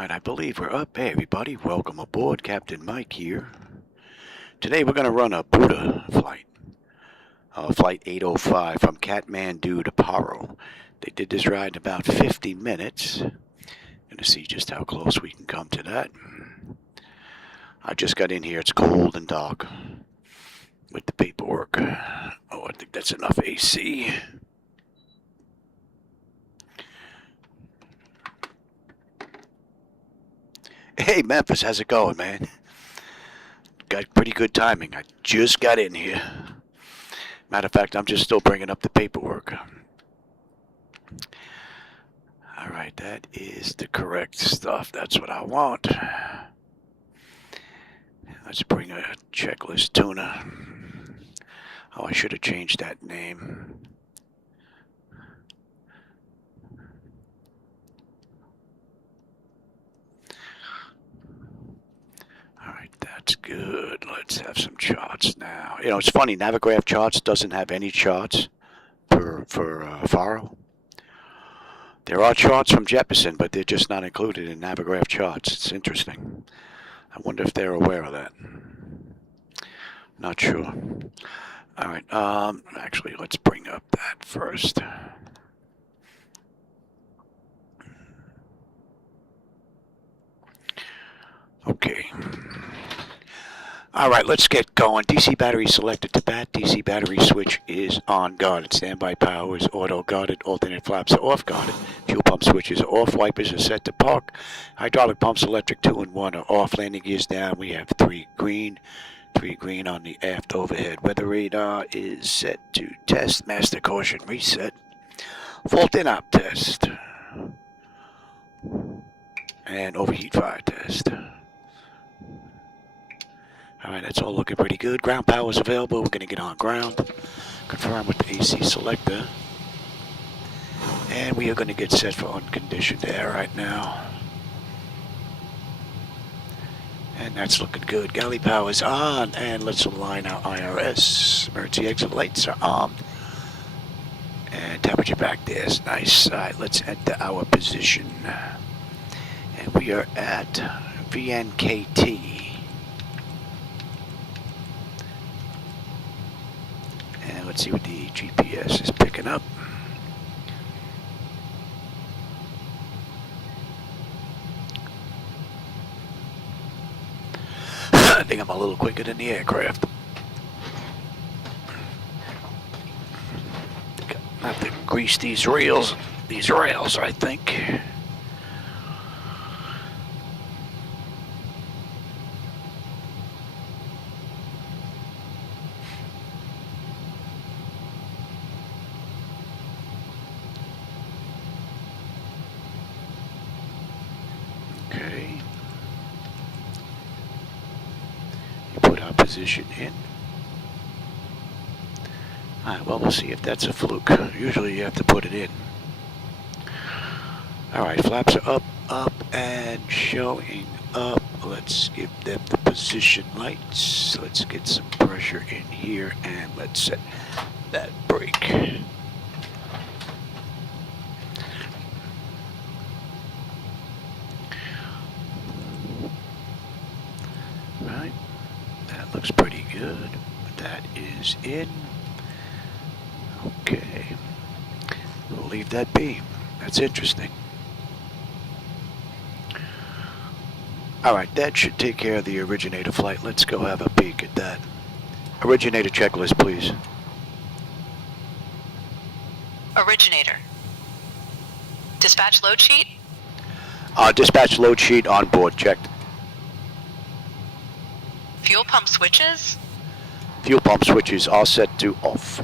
Alright, I believe we're up. Hey everybody, welcome aboard. Captain Mike here. Today we're going to run a Buddha flight. Flight 805 from Katmandu to Paro. They did this ride in about 50 minutes. Going to see just how close we can come to that. I just got in here. It's cold and dark with the paperwork. Oh, I think that's enough AC. Hey Memphis, how's it going, man? Got pretty good timing. I just got in here. Matter of fact, I'm just still bringing up the paperwork. Alright, that is the correct stuff. That's what I want. Let's bring a checklist tuna. Oh, I should have changed that name. Alright, that's good. Let's have some charts now. You know, it's funny, Navigraph Charts doesn't have any charts for Faro. There are charts from Jeppesen, but they're just not included in Navigraph Charts. It's interesting. I wonder if they're aware of that. Not sure. Alright, actually, let's bring up that first. Okay. Alright, let's get going. DC battery selected to bat. DC battery switch is on guarded. Standby power is auto guarded. Alternate flaps are off guarded. Fuel pump switches are off. Wipers are set to park. Hydraulic pumps electric 2 and 1 are off. Landing gears down. We have 3 green. 3 green on the aft overhead. Weather radar is set to test. Master caution reset. Fault in op test. And overheat fire test. Alright, that's all looking pretty good. Ground power is available. We're going to get on ground. Confirm with the AC selector. And we are going to get set for unconditioned air right now. And that's looking good. Galley power is on. And let's align our IRS. Emergency exit lights are on. And temperature back there is nice. Alright, let's enter our position. And we are at VNKT. And let's see what the GPS is picking up. I think I'm a little quicker than the aircraft. I have to grease these rails, I think. Okay. You put our position in. Alright, well, we'll see if that's a fluke. Usually you have to put it in. Alright, flaps are up, and showing up. Let's give them the position lights. Let's get some pressure in here, and let's set that brake. Right, that looks pretty good. That is in. Okay, we'll leave that be. That's interesting. Alright, that should take care of the originator flight. Let's go have a peek at that. Originator checklist, please. Originator. Dispatch load sheet? Dispatch load sheet on board, checked. Fuel pump switches? Fuel pump switches all set to off.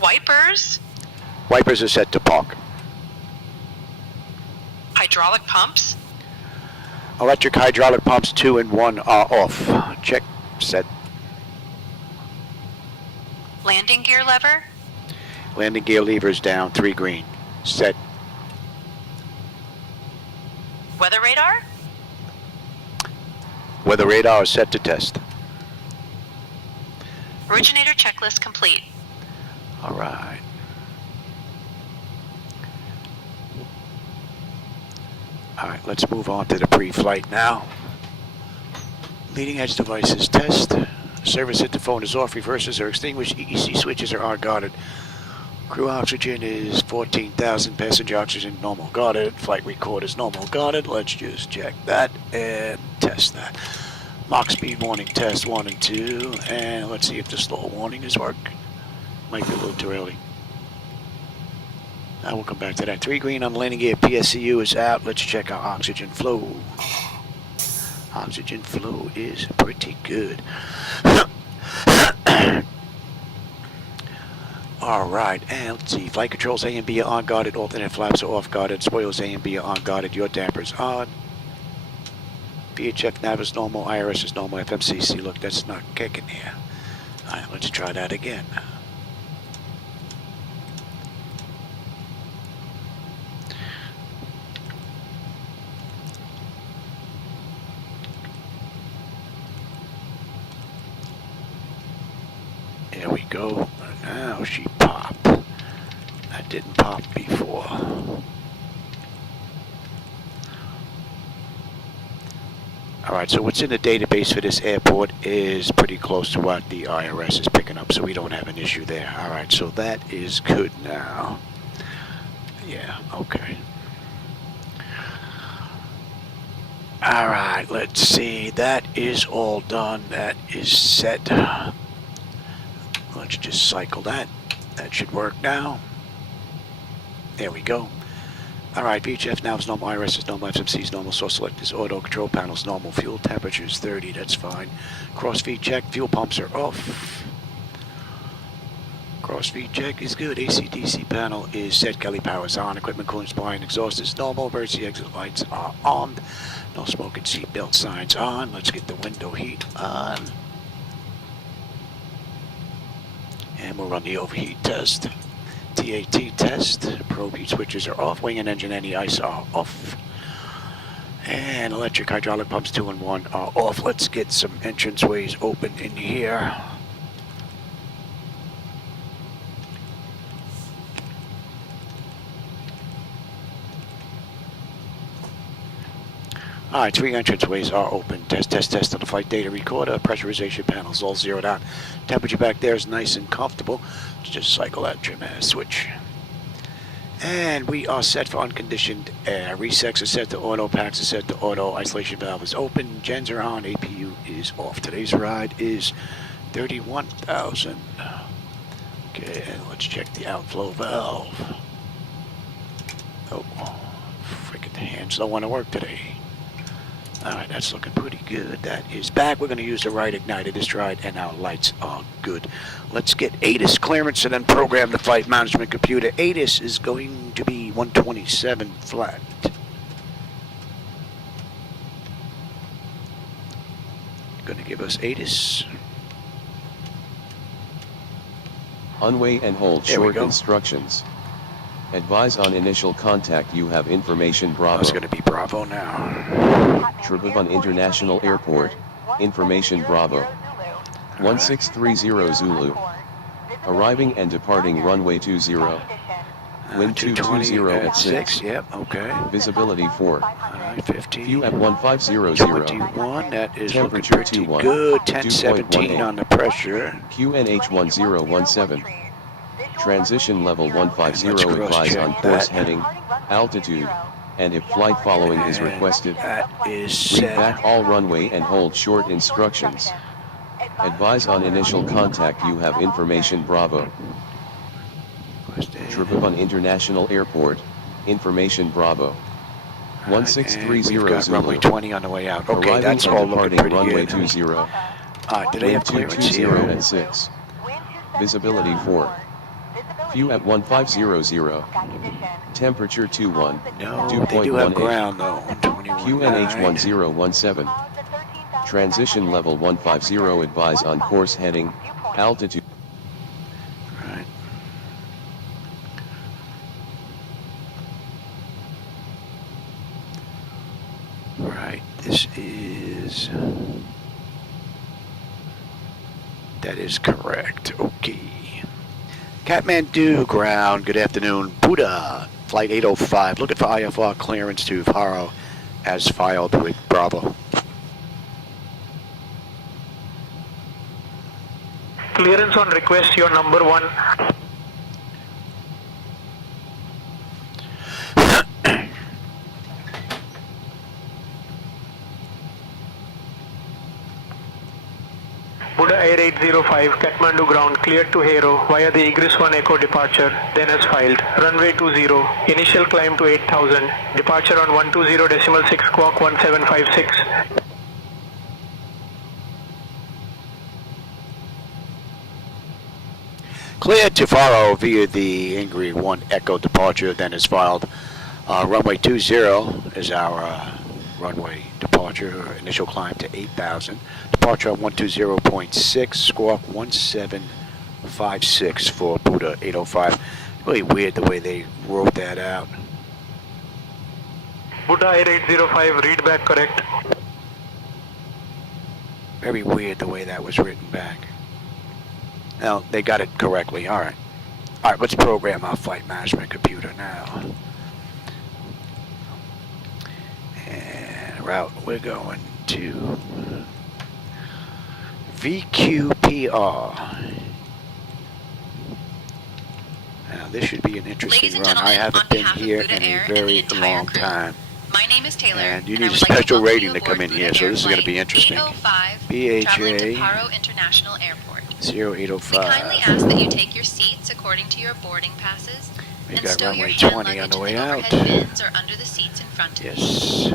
Wipers? Wipers are set to park. Hydraulic pumps? Electric hydraulic pumps 2 and 1 are off. Check, set. Landing gear lever? Landing gear levers down, 3 green. Set. Weather radar? Weather radar is set to test. Originator checklist complete. All right. Alright, let's move on to the pre-flight now. Leading edge devices test. Service interphone is off, reverses are extinguished, EEC switches are guarded. Crew oxygen is 14,000, passenger oxygen normal guarded, flight record is normal guarded. Let's just check that and test that. Mach speed warning test 1 and 2, and let's see if the slow warning is work. Might be a little too early. I will come back to that. 3 green on the landing gear, PSCU is out. Let's check our oxygen flow. Oxygen flow is pretty good. Alright, and let's see. Flight controls A and B are on guarded, alternate flaps are off guarded, spoilers A and B are on guarded, your dampers on. VHF nav is normal, IRS is normal, FMCC, look, that's not kicking here. Alright, let's try that again. There we go. Now she popped. That didn't pop before. Alright, so what's in the database for this airport is pretty close to what the IRS is picking up, so we don't have an issue there. Alright, so that is good now. Yeah, okay. Alright, let's see. That is all done. That is set. Let's just cycle that. That should work now. There we go. Alright, VHF now is normal, IRS is normal, FMC is normal, source select is auto, control panel is normal, fuel temperature is 30, that's fine. Cross feed check, fuel pumps are off. Cross feed check is good, AC/DC panel is set, galley power is on, equipment cooling supply and exhaust is normal, emergency exit lights are on, no smoking seatbelt signs on. Let's get the window heat on. And we'll run the overheat test. TAT test. Probe heat switches are off. Wing and engine anti-ice are off. And electric hydraulic pumps 2 and 1 are off. Let's get some entranceways open in here. Alright, 3 entranceways are open. Test on the flight data recorder. Pressurization panels all zeroed out. Temperature back there is nice and comfortable. Let's just cycle that trim and switch. And we are set for unconditioned air. Resecs is set to auto, packs is set to auto, isolation valve is open, gens are on, APU is off. Today's ride is 31,000. Okay, and let's check the outflow valve. Oh, freaking hands don't want to work today. Alright, that's looking pretty good. That is back. We're going to use the right igniter this ride, and our lights are good. Let's get ATIS clearance and then program the flight management computer. ATIS is going to be 127 flat. Going to give us ATIS. Runway and hold short instructions. Advise on initial contact you have information Bravo. It's going to be Bravo now. Tribhuvan International Airport, information Bravo. 1630 Zulu. Arriving and departing runway 20. Wind 220 at 6. Yep, okay. Visibility 4. 15. View at 1500. 21, that is Temperature looking pretty 21. good. 1017 on the pressure. QNH 1017. Transition level 150, advise on course heading, altitude, and if flight following is requested. That is Read set. back all runway and hold short instructions. Advise on initial contact you have information Bravo. Tribhuvan International Airport, information Bravo. 1630 We've got runway Zulu. 20 on the way out. Okay, Arriving that's and all looking departing pretty runway good. 20. Do they have Wind clearance 220 here? at 6. Visibility 4. View at 1500. Temperature 21. No, Dew they do point have 18. ground though. 121. QNH 1017. Transition level 150, advise on course heading, altitude. Right. Right, this is... That is correct. Okay. Katmandu ground, good afternoon. Buddha, flight 805, looking for IFR clearance to Paro as filed with Bravo. Clearance on request, your number 1. Buddha Air 805, Katmandu ground, cleared to Hero via the Igris 1 Echo departure, then as filed. Runway 20, initial climb to 8000, departure on 120.6 squawk 1756. Cleared to Paro via the Ingrid 1 Echo departure, then is filed. Runway 20 is our runway departure, initial climb to 8,000. Departure on 120.6, squawk 1756 for Buddha 805. Really weird the way they wrote that out. Buddha Air 805, read back correct. Very weird the way that was written back. Now, they got it correctly. All right. All right, let's program our flight management computer now. And route, we're going to VQPR. Now, this should be an interesting run. I haven't been here in a very long time. My name is Taylor, And you and need I a would like special to welcome rating you to come aboard in here, Buddha so this is going to be Airplane interesting. 805, BHA traveling to Paro International Airport. 0805. We kindly ask that you take your seats according to your boarding passes We and got stow your runway hand 20 on luggage the in way the out. overhead bins or under the seats in front of you. Yes.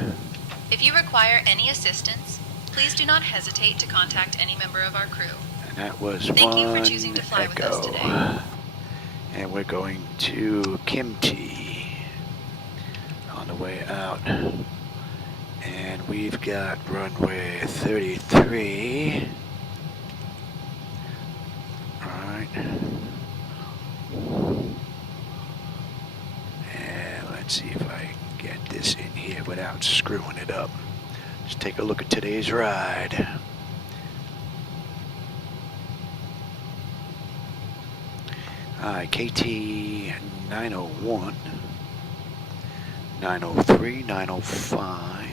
If you require any assistance, please do not hesitate to contact any member of our crew. And that was Thank you for 1 choosing to fly with Echo. us today. And we're going to Kimti on the way out. And we've got runway 33. Alright. And let's see if I can get this in here without screwing it up. Let's take a look at today's ride. Alright, KT 901. 903, 905,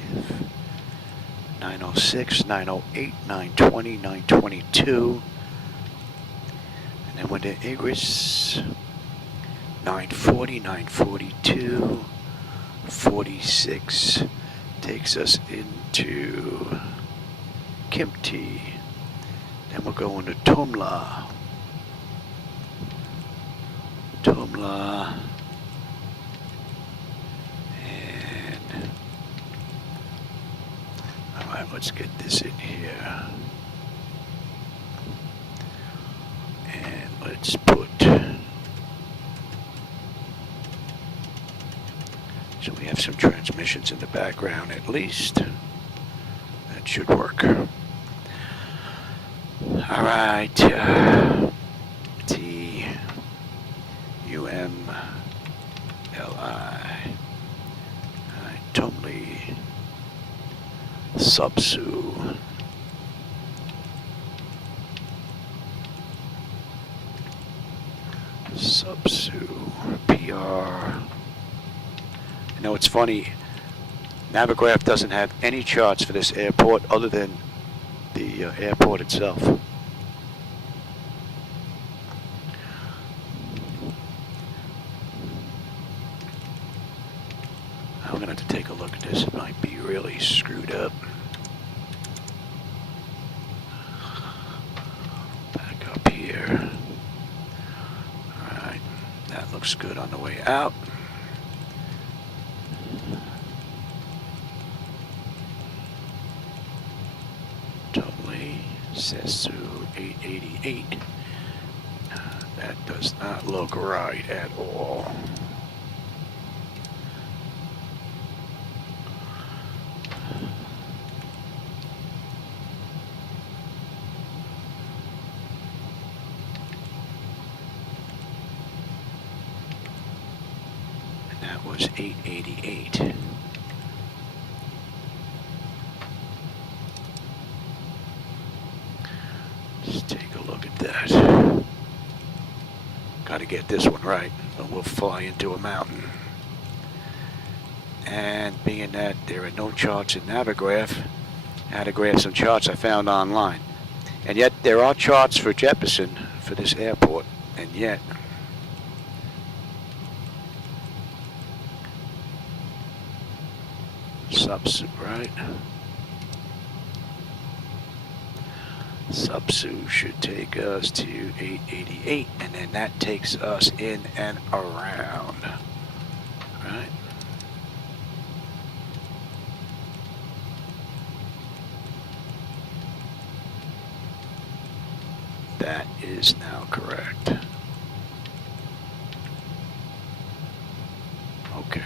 906, 908, 920, 922. And then went to Igris, 940, 942, 46. Takes us into Kimti. Then we're going to Tumla. Tumla. Alright, let's get this in here. And let's put... So we have some transmissions in the background at least. That should work. Alright. T-U-M-L-I. Alright, Tumli. Subsu. Subsu. PR. You know, it's funny. Navigraph doesn't have any charts for this airport other than the airport itself. I'm going to have to take a look at this. It might be really screwed up. Back up here. Alright, that looks good on the way out. Totally Sesu 888. That does not look right at all. That was 888. Let's take a look at that. Got to get this one right, or we'll fly into a mountain. And being that there are no charts in Navigraph, I had to grab some charts I found online. And yet there are charts for Jefferson for this airport, and yet right? Subsu should take us to 888, and then that takes us in and around, right? That is now correct. Okay.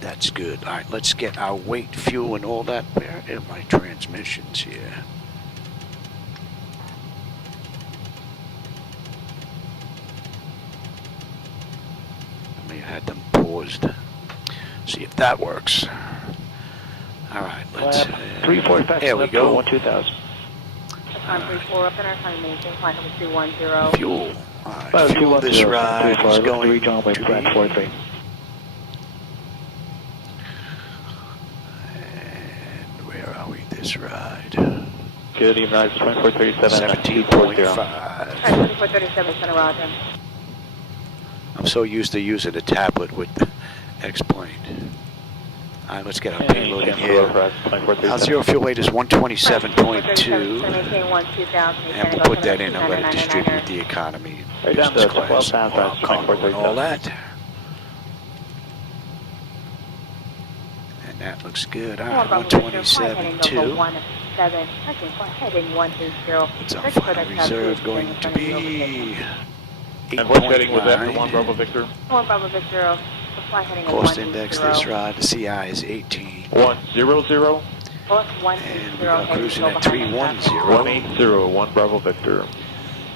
That's good. All right, let's get our weight, fuel, and all that. Where are my transmissions here? I may have had them paused. See if that works. All right, let's. 345. There we go. 2000. Time 34 up in our time maintain flight number 210. Fuel. All right, fuel this ride is going to be. flight 43. And where are we this ride? Good evening, Rise 2437. 17.5. 2437, center roger. I'm so used to using a tablet with the X-Plane. All right, let's get our payload in here. Our zero fuel weight is 127.2. And we'll put that in and let it distribute the economy. Right down to Business class, 12 pounds, cargo and all that. And that looks good. All right, 127.2. What's our final reserve going to be? And what heading was after 1 Bravo Victor? 1 Bravo Victor. Cost index this ride, the CI is 18. 100. And we are cruising at 310. 180, 1 Bravo Victor.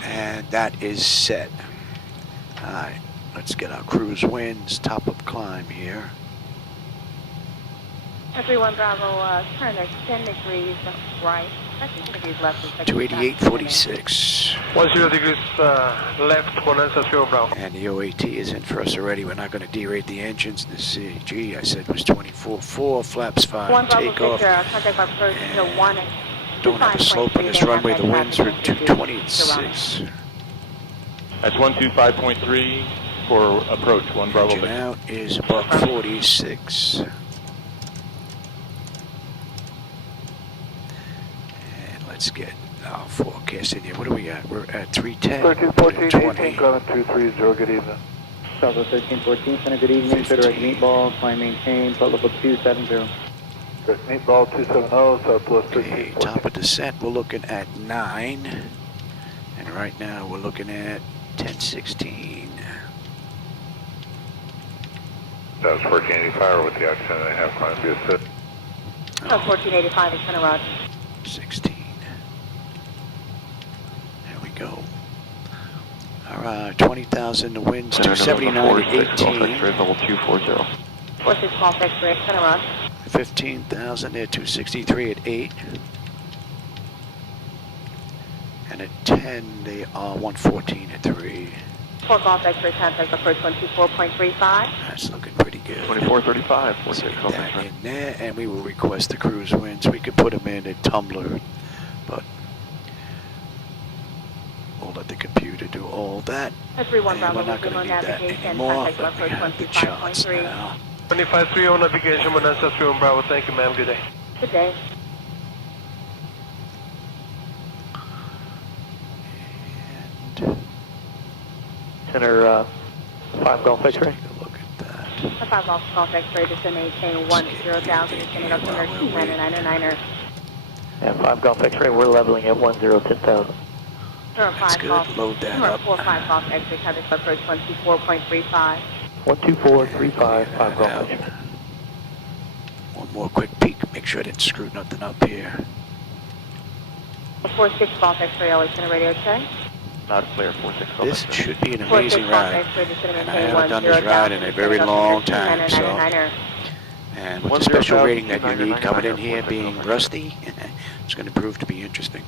And that is set. Alright, let's get our cruise winds, top of climb here. 31 Bravo, turn at 10 degrees right. 10 degrees left. 288.46. 10 degrees left, Bonanza 0 Bravo. And the OAT is in for us already. We're not going to derate the engines. The CG I said was 24.4, flaps 5, 1 Bravo takeoff. Victor, contact by approach to 1. Don't have a slope on this runway. The winds are 220.6. That's 125.3 for approach, 1 Bravo Engine Victor. out is buck 46. Let's get our forecast in here. What do we got? We're at 310. 1314, Clement 230, good evening. Southwest 1314, send a good evening, Federal Meatball, climb maintain, flight level 270. Good, Meatball 270, Southwest Okay, 1314. top of descent, we're looking at 9. And right now we're looking at 1016. That was 1485 with the accident and a half climb, be a sit. 1485 is center roger. 16. There we go. Alright, 20,000, the winds, 279 at 18. Level 240. 46 small X-ray, center roger. 15,000 there, 263 at 8. And at 10, they are 114 at 3. 4 Golf X-ray, contact approach 124.35. That's looking pretty good. 2435. Set that in there, and we will request the cruise winds. We could put them in a tumbler, but we'll let the computer do all that. That's 31 And Bravo, we're not going to need that navigation, anymore, contact but we approach have the charts 125.3. now. 2530 navigation, Bonanza 3 Bravo. Thank you, ma'am. Good day. Good day. And Center 5 Golf X-ray. take a look at that. The 5 Golf X-ray, descend maintain 10,000, descending up to 999er. And 5 Golf X-ray, we're leveling at 10,000. Number That's 5 good. Golf, Load that number up. 45 Golf X-ray, contact approach 124.35. 12435, 5 Golf Now, X-ray. one more quick peek. Make sure I didn't screw nothing up here. 46 Golf X-ray, always center radio check. Not clear, 46 Golf This X-ray. should be an 46 amazing Golf ride. X-ray, descend And I maintain haven't done this ride in a very long time, so. 999er. And with the special rating that you need coming in here being rusty, it's going to prove to be interesting.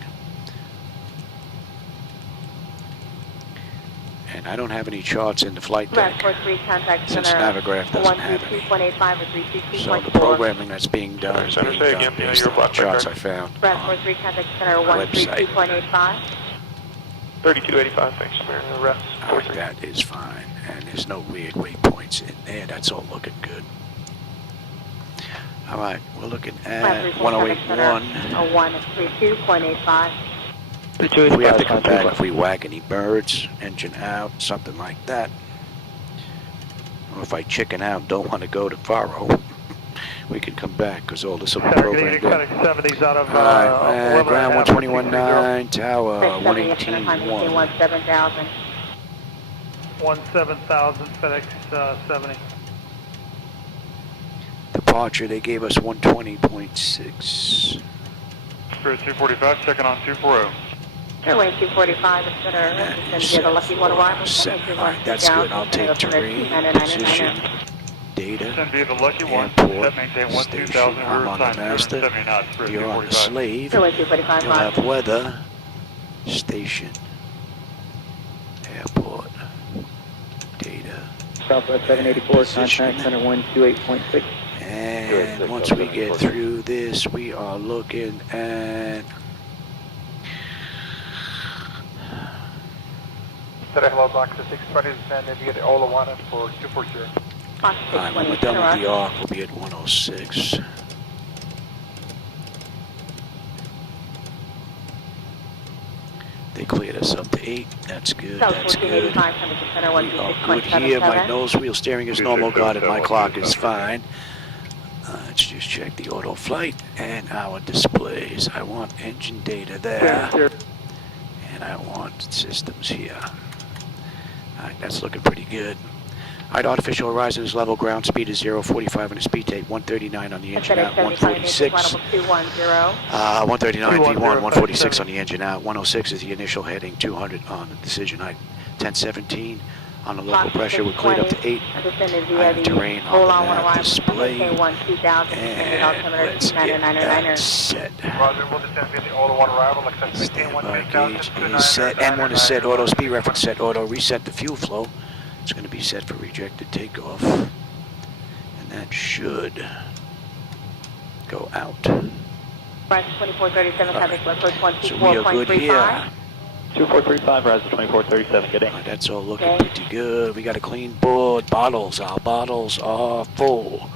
And And I don't have any charts in the flight deck, 43, contact since center Navigraph doesn't have any. 122.85 or 322.4. So the programming that's being done is Center, being say done again, based your on the black charts I record. found Brad on 43, contact center my website. 132.85. 3285, thanks, Mayor. Rest. All right, that is fine, and there's no weird waypoints in there. That's all looking good. All right, we're looking at 1081. 132.85. If we have to come back, if we whack any birds, engine out, something like that. Or if I chicken out and don't want to go to Paro, we can come back because all this will be programmed in. 70s out of All right, ground 121.9, tower 118.1. 17,000. 17,000 FedEx 70. Departure, they gave us 120.6. Spirit 245, checking on 240. Airway 245 is center. Send the lucky one arrival. All right, that's good. I'll take terrain, position, data, Send via the lucky one. airport, Set maintain station. 12,000. I'm on the master. 270 knots. Spirit You're on the 245. slave. Airway 245 You'll have weather, station, airport, data, Southwest 784, Position. contact center 128.6. and once we get through this, we are looking at Hello, Block 620, and then you get all one for 240. Alright, when we're done with the arc, we'll be at 106. They cleared us up to 8. That's good, that's good. We are good here. My nose wheel steering is normal. Got it. My clock is fine. Let's just check the auto flight and our displays. I want engine data there. And I want systems here. Alright, that's looking pretty good. Alright, artificial horizon is level, ground speed is 045 on the speed tape, 139 on the engine out, 146. 139 V1, 146 on the engine out, 106 is the initial heading, 200 on the decision height, 1017 on the local pressure. We're cleared up to 8. I have terrain on the map display. And let's get that set. Standby gauge is set. N1 is set. Auto speed reference set. Auto reset the fuel flow. It's going to be set for rejected takeoff. And that should go out. 2437, traffic left approach So we are good here. 2435, rise to 2437, good day. That's all looking pretty good. We got a clean board. Bottles. Our bottles are full.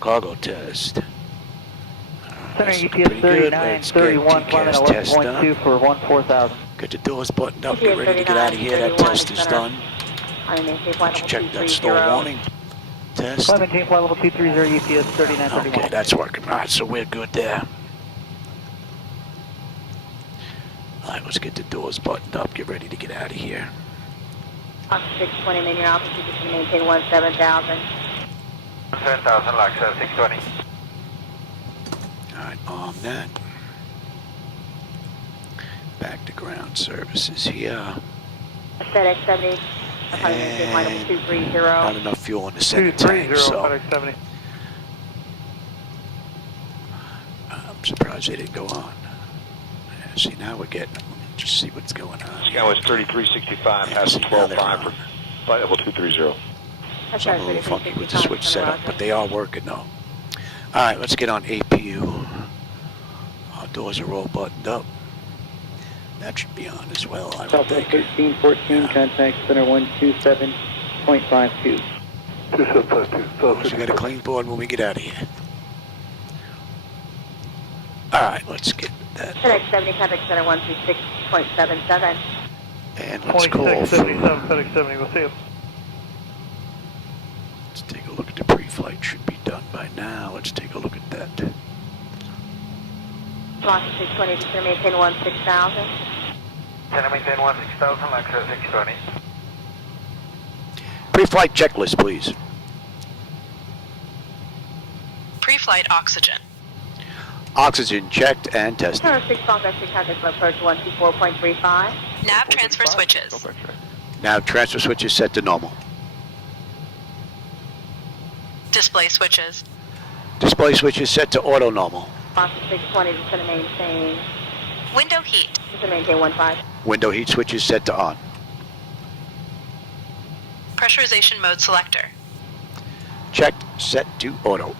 Cargo test. Center That's looking ETS pretty good. Let's get 3931, climbing TCAS test 11.2 done. for 14,000. Get the doors buttoned up. Get ready to get out of here. That test is done. Let's check that stall warning. Test. Flight maintain flight level 230, ETS 3931. Okay, that's working. All right, so we're good there. All right, let's get the doors buttoned up. Get ready to get out of here. 620, main your altitude, just maintain 17,000. 7,000, like 620. All right, arm that. Back to ground services here. FedEx 70, maintain flight level 230. Not enough fuel in the center tank, 230, so FedEx 70. I'm surprised they didn't go on. Yeah, see, now we're getting them. Just see what's going on. Sky was 3365, Yeah, passing see, now they're 12.5 on. for flight level 230. So I'm a little funky with the switch setup, but they are working though. All right, let's get on APU. Our doors are all buttoned up. That should be on as well, I would Southwest think. 1314, contact center 127.52. So we got a clean board when we get out of here. All right, let's get that. FedEx 70, contact center 136.77. And let's call for, 2677, FedEx 70, we'll see you. let's take a look at the pre-flight. Should be done by now. Let's take a look at that. Block 620, just maintain 16,000. Center maintain 16,000, like 620. Pre-flight checklist, please. Pre-flight oxygen. Oxygen checked and tested. Center 6 Falcon 6 contact approach 124.35. Nav transfer switches. Now transfer switch is set to normal. Display switches. Display switch is set to auto normal. Block 620, just going to maintain, Window heat. just going to maintain 15. Window heat switch is set to on. Pressurization mode selector. Checked. Set to auto.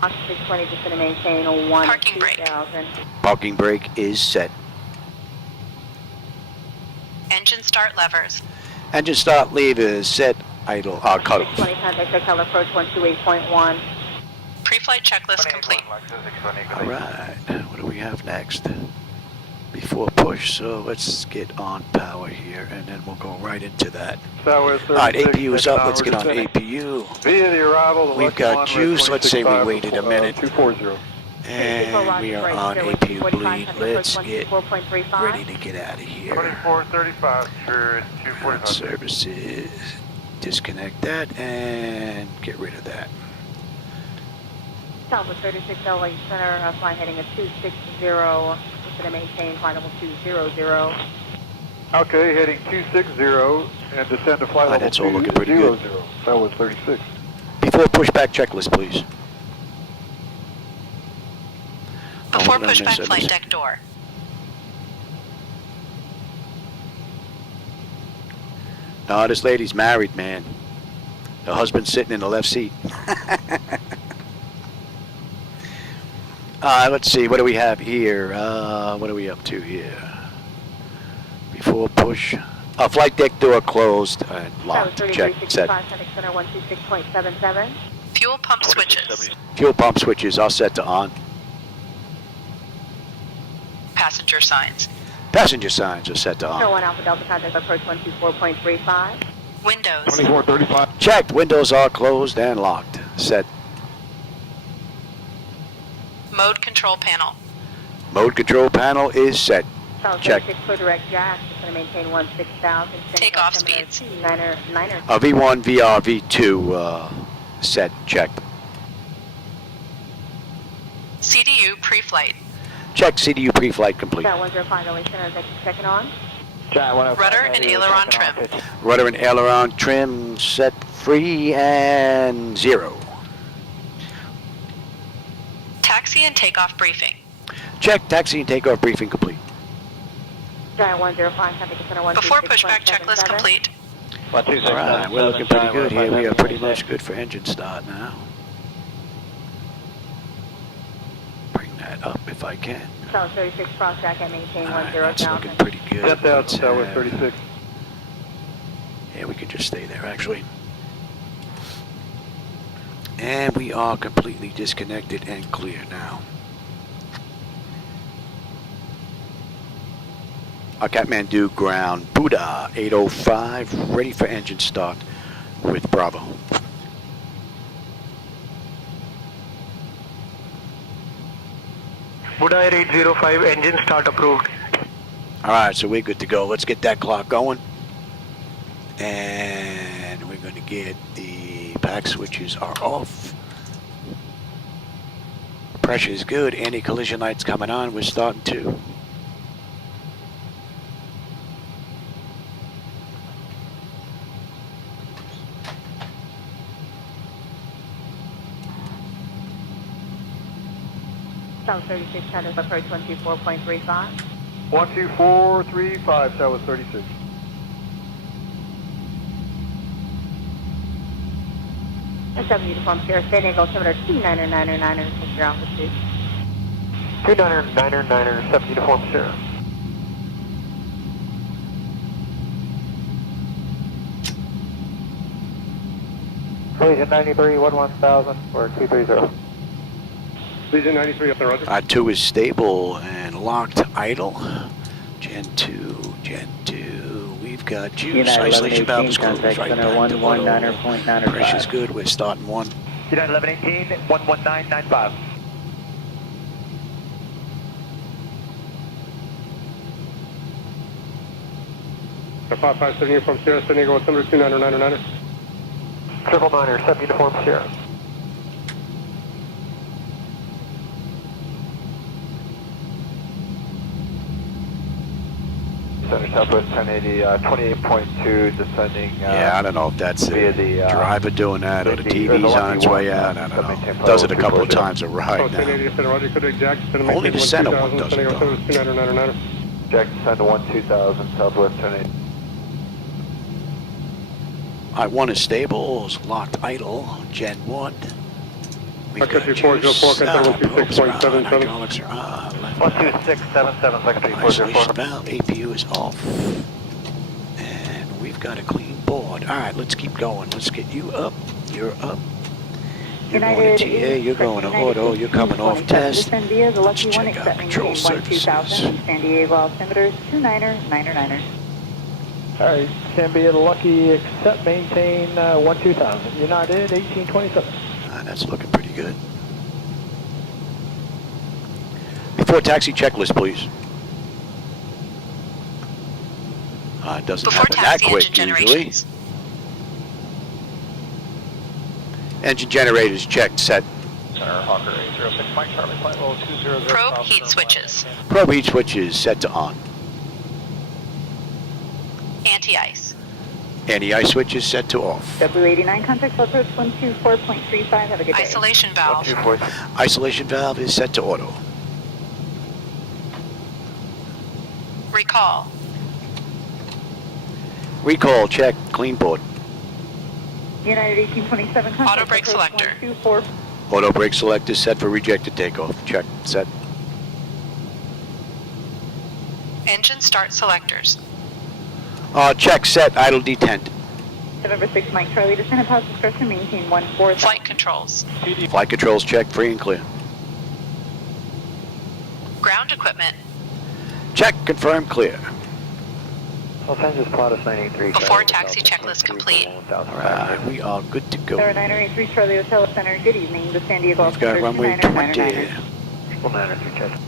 620, just going to maintain a 1 Parking brake. 2000. Parking brake is set. Engine start levers. Engine start lever is set. Idle. Cut off. 620, contact hotel approach 128.1. Pre-flight checklist complete. All right. What do we have next? Before push. So let's get on power here, and then we'll go right into that. Southwest All right, 36, APU is up. Let's get on descending. APU. Via the arrival, the We've Lucky got One, juice. Let's say we 26.5, waited a minute. 240. And we are on APU bleed. Let's get ready to get out of here. 2435, sure, it's On 245. services. Disconnect that and get rid of that. Southwest 36 LA Center, flying heading at 260, just going to maintain flight level 200. Okay, heading 260 and descend to flight level That's all looking pretty good. 200. Southwest 36. Before pushback checklist, please. Before Oh, no, pushback no, flight no. deck door. No, this lady's married, man. The husband's sitting in the left seat. Let's see, what do we have here? What are we up to here? Before push. Flight deck door closed and locked. Check. Set. Center 126.77. Fuel pump switches. Fuel pump switches all set to on. Passenger signs. Passenger signs are set to Center on. 1 Alpha Delta contact approach 124.35. Windows. 2435. Checked. Windows are closed and locked. Set. Mode control panel. Mode control panel is set. South Check. 36 for direct jack, just going to maintain 16,000. Takeoff speeds. Niner. V1, VR, V2 set. Checked. CDU pre-flight. Check. CDU pre-flight complete. South 105 LA Center, is that checking on? Rudder and aileron trim. Rudder and aileron trim set free and 0. Taxi and takeoff briefing. Check. Taxi and takeoff briefing complete. Giant 105, contact center 126.77. Before pushback checklist complete. All right, we're looking pretty good here. We are pretty much good for engine start now. Bring that up if I can. South 36 cross track and maintain All right, that's looking 10,000. pretty good. 10,000, Let's, Southwest 36. Yeah, we could just stay there actually. And we are completely disconnected and clear now. Our Katmandu ground, Buddha 805, ready for engine start with Bravo. Buddha Air 805, engine start approved. All right, so we're good to go. Let's get that clock going. And we're going to get the pack switches are off. Pressure is good. Anti-collision lights coming on. We're starting to. South 36 contact approach 124.35. 12435, Southwest 36. And 7 uniform Sierra Standing altimeter 2999 is your altitude. 2999, 7 uniform Sierra. Legion 93, 11000 for 230. Legion 93 up there, Roger. 2 is stable and locked idle. Gen 2, Gen 2. We've got juice. United Isolation valve is 1118, closed. contact Right center back to auto. 119.95. Pressure's good. We're starting 1. United 1118, 11995. The 557 uniform Sierra, San Diego, altimeter 2999. Triple niner, 7 uniform Sierra. Center Southwest 1080, 28.2 descending. Yeah, I don't know if that's the via the, driver doing that or the TV's on its way out. I don't know. Does it a couple of times a ride now. Only the center one does it though. Jack descend to 12000, Southwest 1080. I-1 is stable, is locked idle, Gen 1. We've got Secretary 404, contact 126.77. hydraulics are on, left 12677, Secretary isolation 404. valve, APU is off. And we've got a clean board. Alright, let's keep going. Let's get you up. You're up. You're going to TA, you're going to auto, you're coming off test. Let's check out control surfaces. San Diego altimeter 299er. Alright, can be a lucky except maintain 12000. United 1827. That's looking pretty good. Before taxi checklist, please. It doesn't Before happen that taxi, quick engine usually. generations. Engine generators checked, set. Center Hawker 806 Mike Charlie flight level 200. Probe heat switches. Probe heat switches set to on. Anti-ice. Anti-ice switches set to off. W89 contact approach 124.35. Have a good day. Isolation valve. Isolation valve is set to auto. Recall. Recall check, clean board. United 1827 contact Auto brake approach selector. 124. Auto brake selector set for rejected takeoff. Check, set. Engine start selectors. Check, set, idle detent. November 6 Mike Charlie descend at pause discretion maintain 14. Flight controls. Flight controls check, free and clear. Ground equipment. Check, confirm, clear. Los Angeles Plot 983. Before taxi checklist complete. Alright, we are good to go. 983 Charlie Hotel Center. Good evening. The San Diego We've got runway 20. 993.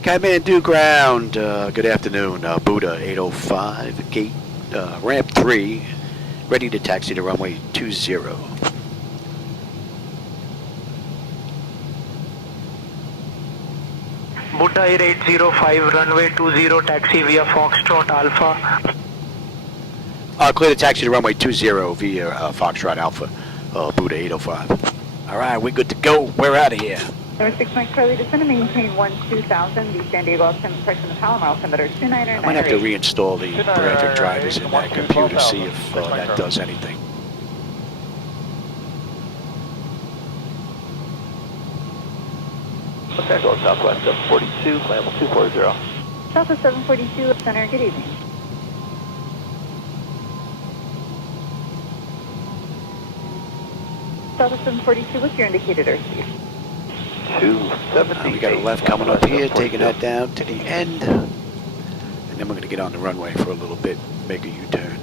Katmandu ground, good afternoon. Buddha 805, gate, ramp 3, ready to taxi to runway 20. Buddha Air 805, runway 20, taxi via Foxtrot Alpha. Clear to taxi to runway 20 via Foxtrot Alpha, Buddha 805. Alright, we're good to go. We're out of here. Number 6 Mike Charlie descend and maintain 12,000. The San Diego altimeter section of Palomar altimeter 29er. I might have to reinstall the graphic drivers in that computer, see if that does anything. Okay, go southwest 742, level 240. Southwest 742 Center. Good evening. Southwest 742, what's your indicated airspeed? 270. We got a left coming up here, taking that down to the end. And then we're going to get on the runway for a little bit, make a U-turn.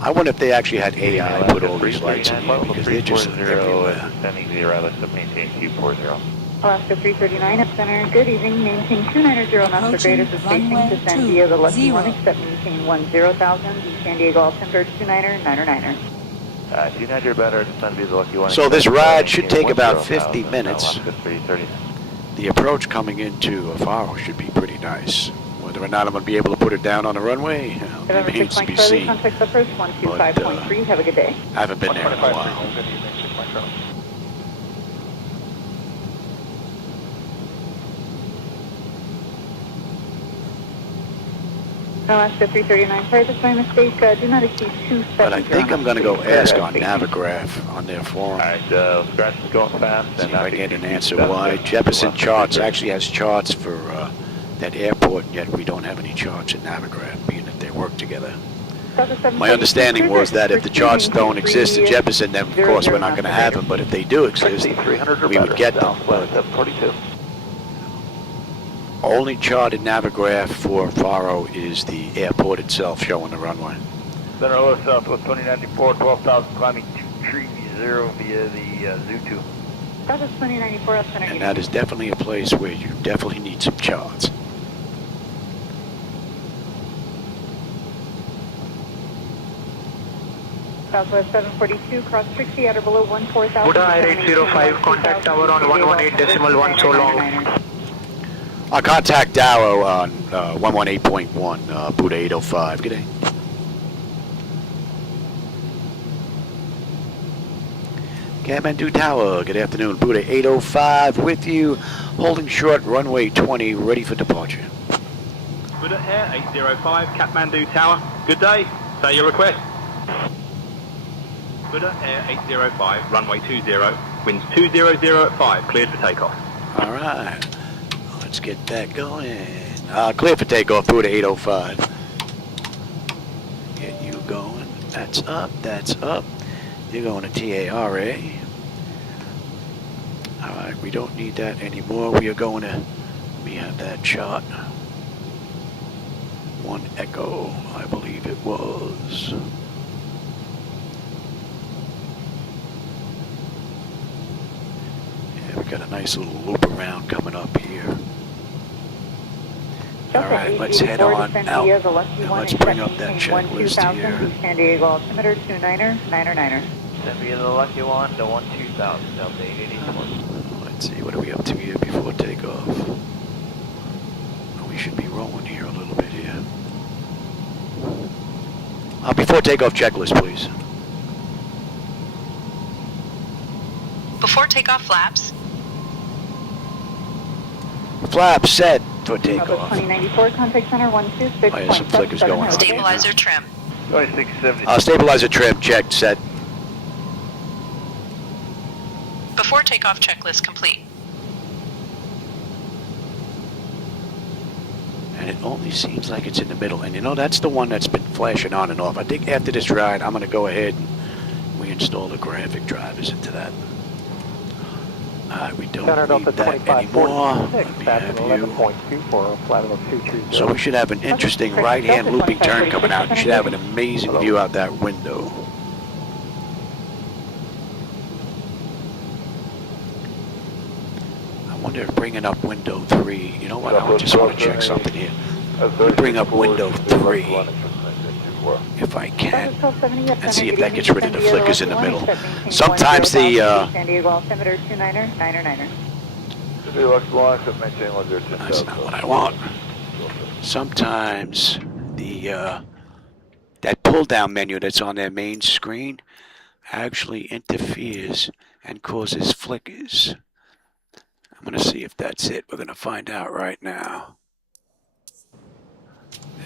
I wonder if they actually had AI put all these lights in here, because they're just everywhere. Sending the arrival to maintain Q40. Alaska 339 at center. Good evening. Maintain 290 master greater for spacing to San Diego. Lucky 1 except maintain 10,000. The San Diego altimeter 29er. 290 better, descend via the Lucky 1. So this ride should take about 50 minutes. The approach coming into Paro should be pretty nice. Whether or not I'm going to be able to put it down on the runway remains to be seen. Contact approach 125.3. Have a good day. I haven't been there in a while. Alaska 339, sorry, that's my mistake. Do not exceed 270. But I think I'm going to go ask on Navigraph on their forum. Alright, scratch is going fast. See if I get an answer why. Jefferson Charts actually has charts for that airport, yet we don't have any charts in Navigraph, being that they work together. My understanding was that if the charts don't exist in Jefferson, then of course we're not going to have them, but if they do exist, we would get them. But only chart in Navigraph for Paro is the airport itself showing the runway. Center OS Southwest 2094, 12,000 climbing 230 via the Zoo 2. Southwest 2094 up center. And that is definitely a place where you definitely need some charts. Southwest 742, cross 60 at or below 14,000. Buddha Air 805, contact tower on 118.1 so long. I'll contact Darrow on 118.1, Buddha 805. Good day. Katmandu Tower, good afternoon. Buddha 805 with you, holding short, runway 20, ready for departure. Buddha Air 805, Katmandu Tower. Good day. Say your request. Buddha Air 805, runway 20, winds 200 at 5, cleared for takeoff. All right, let's get that going. Clear for takeoff, Buddha 805. Get you going. That's up, that's up. You're going to TARA. All right, we don't need that anymore. We are going to, we have that chart. 1 Echo, I believe it was. Yeah, we got a nice little loop around coming up here. All right, let's head on out, and let's bring up that checklist here. San Diego altimeter 29er. San Diego the lucky one to 12000, Delta 884. Let's see, what are we up to here before takeoff? Oh, we should be rolling here a little bit here. Before takeoff checklist, please. Before takeoff flaps, Flaps set for takeoff. 2094, contact center 126.77. Oh, yeah, some flickers going on. stabilizer trim. 2670. Stabilizer trim checked, set. Before takeoff checklist complete. And it only seems like it's in the middle. And you know, that's the one that's been flashing on and off. I think after this ride, I'm going to go ahead and reinstall the graphic drivers into that. We don't need that anymore. So we should have an interesting right-hand looping turn coming out. You should have an amazing view out that window. I wonder if bringing up window 3, you know what, I just want to check something here. Bring up window 3, if I can, and see if that gets rid of the flickers in the middle. Sometimes the, San Diego altimeter 29er. that's not what I want. Sometimes the, that pull-down menu that's on their main screen actually interferes and causes flickers. I'm going to see if that's it. We're going to find out right now.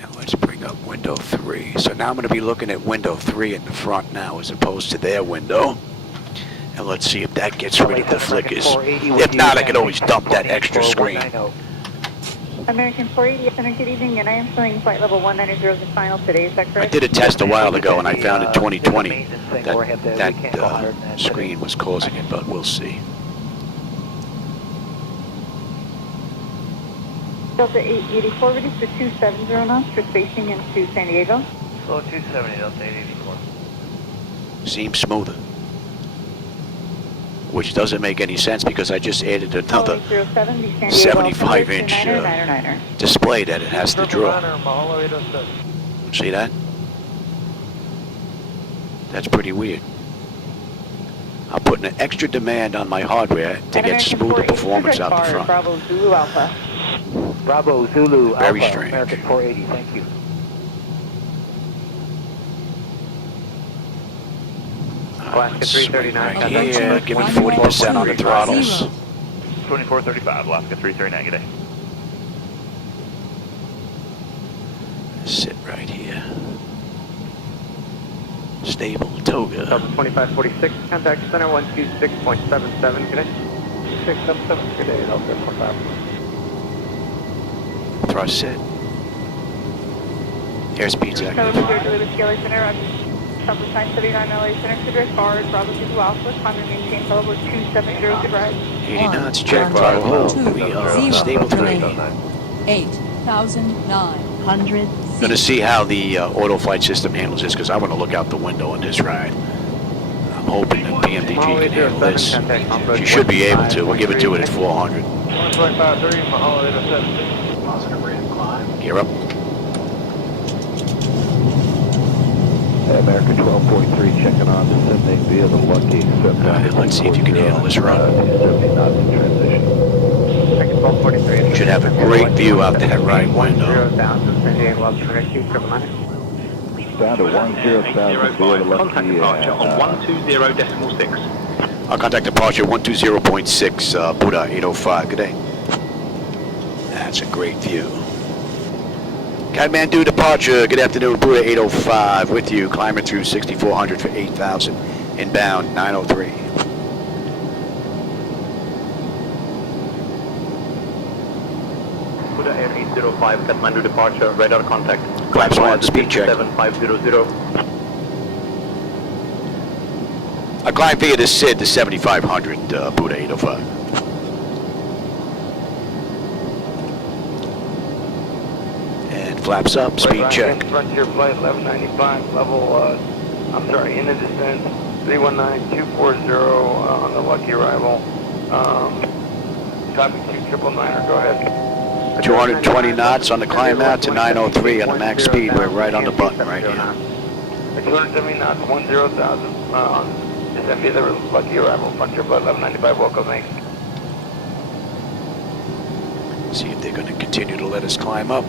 Now let's bring up window 3. So now I'm going to be looking at window 3 in the front now as opposed to their window. And let's see if that gets rid of the flickers. If not, I can always dump that extra screen. American 480, Center, good evening, and I am showing flight level 190 as final today, is that correct? I did a test a while ago and I found in 2020 that screen was causing it, but we'll see. Delta 884, reduce to 270 knots for spacing into San Diego. Slow 270, Delta 884. Seems smoother. Which doesn't make any sense because I just added another 75-inch display that it has to draw. See that? That's pretty weird. I'm putting an extra demand on my hardware to get smoother performance out the front. Bravo Zulu Alpha. Bravo Zulu Very Alpha, strange. American 480, thank you. Alaska 339. Right here, give me 40% on the throttles. 2435, Alaska 339, good day. Sit right here. Stable, toga. Delta 2546, contact center 126.77, good day. 677, good day, Delta 25. Thrust set. Airspeed's active. Southwest 979 LA Center, Cigarette Bar, Bravo Zulu Alpha, time to maintain level 270, good ride. 80 knots, check, Paro, hold. We are stable 3. 8,900. Going to see how the auto flight system handles this because I want to look out the window on this ride. I'm hoping that PMDG can handle this. She should be able to. We'll give it to it at 400. 125.3, Gear up. American 1243 checking on to 78 via the Lucky. Let's see if you can handle this run. You should have a great view out that right window. Down to 10,000 via the Contact departure on 120.6. I'll contact departure 120.6, Buddha 805. Good day. That's a great view. Katmandu departure. Good afternoon, Buddha 805 with you. Climbing through 6400 for 8,000. Inbound 903. Buddha Air 805, Katmandu departure, radar contact. Claps 1, speed check. 7500. A climb via the SID to 7500, Buddha 805. And flaps up, speed check. Frontier flight 1195, level, in the descent, 319240 on the lucky arrival. Copy 2999, go ahead. 220 knots on the climb out to 903 on the max speed. We're right on the button right here. 270 knots, 10,000 on descent via the lucky arrival. Frontier flight 1195, welcome, thanks. See if they're going to continue to let us climb up.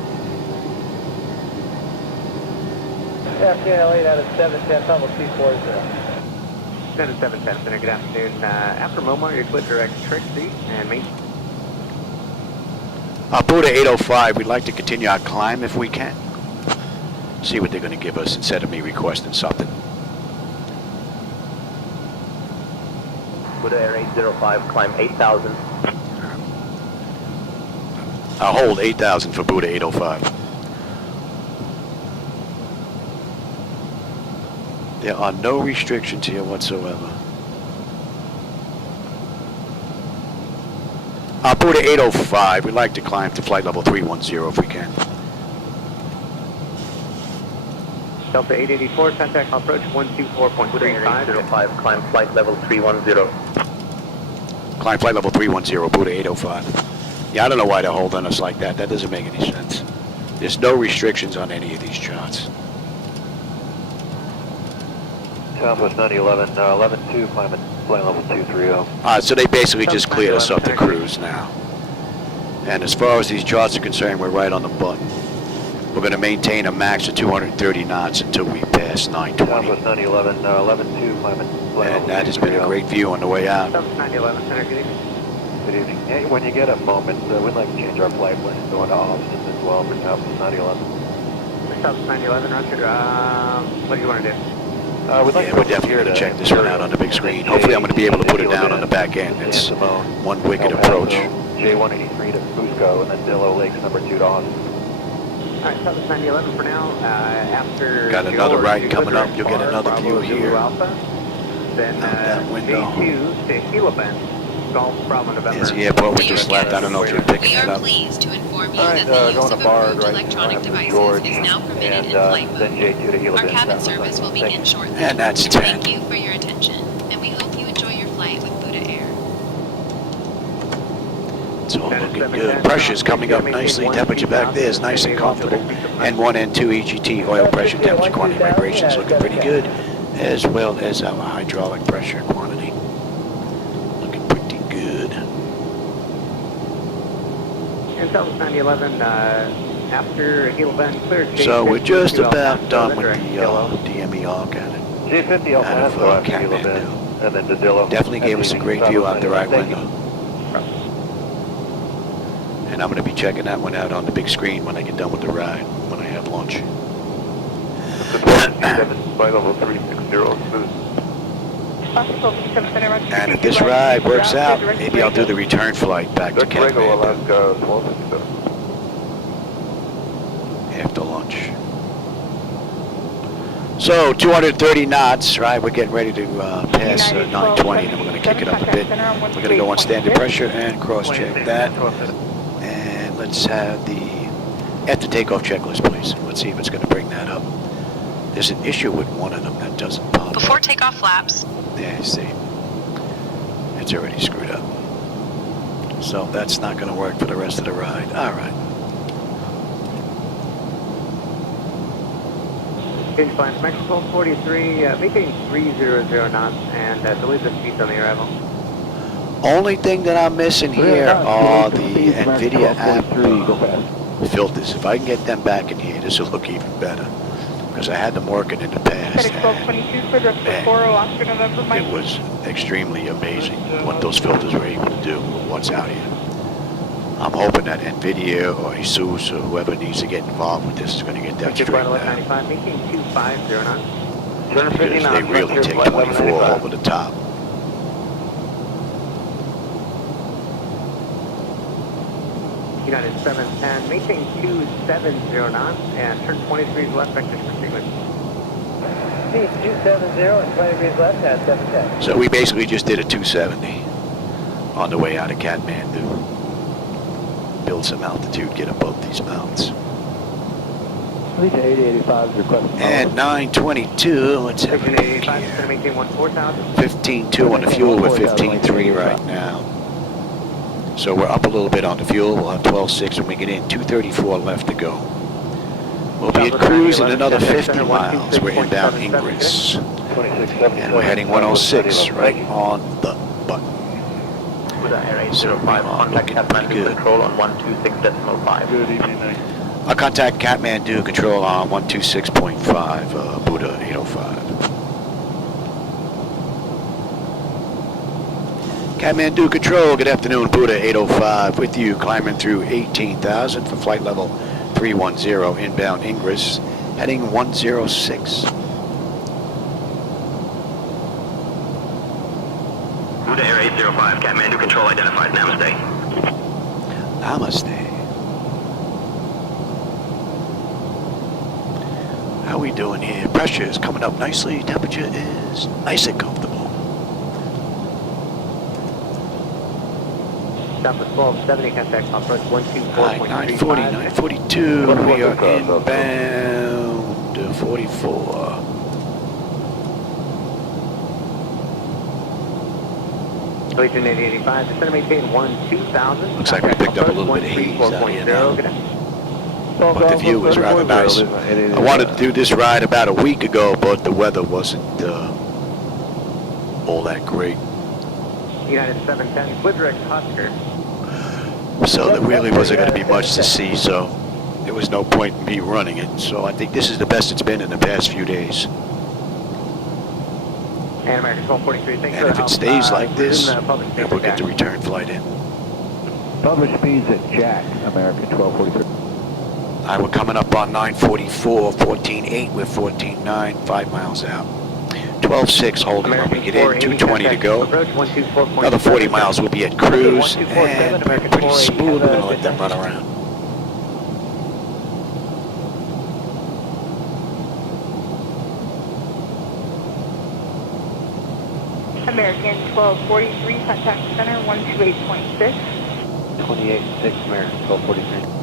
FKL 8 out of 710, level 240. 710, Center, good afternoon. After Momar, you're clear direct Trixie and me. Buddha 805, we'd like to continue our climb if we can. See what they're going to give us instead of me requesting something. Buddha Air 805, climb 8,000. I'll hold 8,000 for Buddha 805. There are no restrictions here whatsoever. Buddha 805, we'd like to climb to flight level 310 if we can. Delta 884, contact approach 124.35. Buddha Air 805, climb flight level 310. Climb flight level 310, Buddha 805. Yeah, I don't know why they're holding us like that. That doesn't make any sense. There's no restrictions on any of these charts. Southwest 9011, 11-2, climb at flight level 230. So they basically just cleared us up to cruise now. And as far as these charts are concerned, we're right on the button. We're going to maintain a max of 230 knots until we pass 920. Southwest 9011, 11-2, climb at flight level And that has been a great view on the way out. Southwest 911, Center, good evening. Good evening. Hey, when you get a moment, we'd like to change our flight plan going to Austin as well for Southwest 911. Southwest 911, Roger. What do you want to do? We'd like We're definitely going to check this one out on the big screen. Hopefully I'm going to be able to put it down on the back end. It's one wicked approach. J183 to Fusco, and then Dillo Lakes number 2 to Austin. All right, Southwest 911 for now. After Got another ride coming up. You'll get another view here. Then that window. J2 to Gila Bend, Golf Bravo November. There's the airport we just left. I don't know if you're picking We it are up. pleased to inform you that the use of approved electronic devices is now permitted in flight mode. Our cabin service will begin shortly. And that's 10. Thank you for your attention, and we hope you enjoy your flight with Buddha Air. It's all looking good. Pressure's coming up nicely. Temperature back there is nice and comfortable. N1, N2, EGT, oil pressure, temperature, quantity, vibrations looking pretty good, as well as our hydraulic pressure quantity. Looking pretty good. And Southwest 911, after Gila Bend, clear. So we're just about done with the DME arc at it. J50 Out of Katmandu. and then to Dillo. Definitely gave us a great view out the right window. And I'm going to be checking that one out on the big screen when I get done with the ride, when I have lunch. Flight level 360, smooth. And if this ride works out, maybe I'll do the return flight back to Katmandu after lunch. So 230 knots, right? We're getting ready to pass 920, and then we're going to kick it up a bit. We're going to go on standard pressure and cross-check that. And let's have the after takeoff checklist, please. Let's see if it's going to bring that up. There's an issue with one of them that doesn't pop Before up. takeoff flaps, Yeah, you see. It's already screwed up. So that's not going to work for the rest of the ride. All right. Change plans, Mexico 43, maintain 300 knots, and delete the speeds on the arrival. Only thing that I'm missing here are the NVIDIA app filters. If I can get them back in here, this will look even better. Because I had them working in the past. It was extremely amazing what those filters were able to do, what's out here. I'm hoping that NVIDIA or ASUS or whoever needs to get involved with this is going to get that straightened out. 1195, maintain 250 knots. Because they really take 24 over the top. United 710, maintain 270 knots and turn 20 degrees left, vector for sequence. 270 and 20 degrees left at 710. So we basically just did a 270 on the way out of Katmandu. Build some altitude, get above these mountains. Lead to 8085 request. And 922, what's happening here? 15.2 on the fuel, we're 15.3 right now. So we're up a little bit on the fuel, we'll have 12.6 when we get in, 234 left to go. We'll be at cruise in another 50 miles, we're inbound Ingress. And we're heading 106 right on the button. Buddha Airlines 05, contact Katmandu control on 126.5. Good evening, Nick. I'll contact Katmandu control on 126.5, Buddha 805. Katmandu control, good afternoon, Buddha 805 with you, climbing through 18,000 for flight level 310, inbound Ingress, heading 106. Buddha Air 805, Katmandu control identified, namaste. Namaste. How we doing here? Pressure is coming up nicely. Temperature is nice and comfortable. Southwest 1270, contact approach 124.35. 940, 942. We are inbound 44. Legion 8085, descend maintain 2000. Looks like we picked up a little bit of haze out here now. But the view is rather nice. I wanted to do this ride about a week ago, but the weather wasn't all that great. United 710, Quidrex Husker. So there really wasn't going to be much to see, so there was no point in me running it. So I think this is the best it's been in the past few days. And American 1243, thanks And if it stays like this, then we'll get the return flight in. Published speeds at Jack, American 1243. We're coming up on 944, 14.8 with 14.9, 5 miles out. 12.6 holding when we get in, 220 to go. Another 40 miles we'll be at cruise, and pretty smooth. We're going to let them run around. American 1243, contact center 128.6. 28.6, American 1243.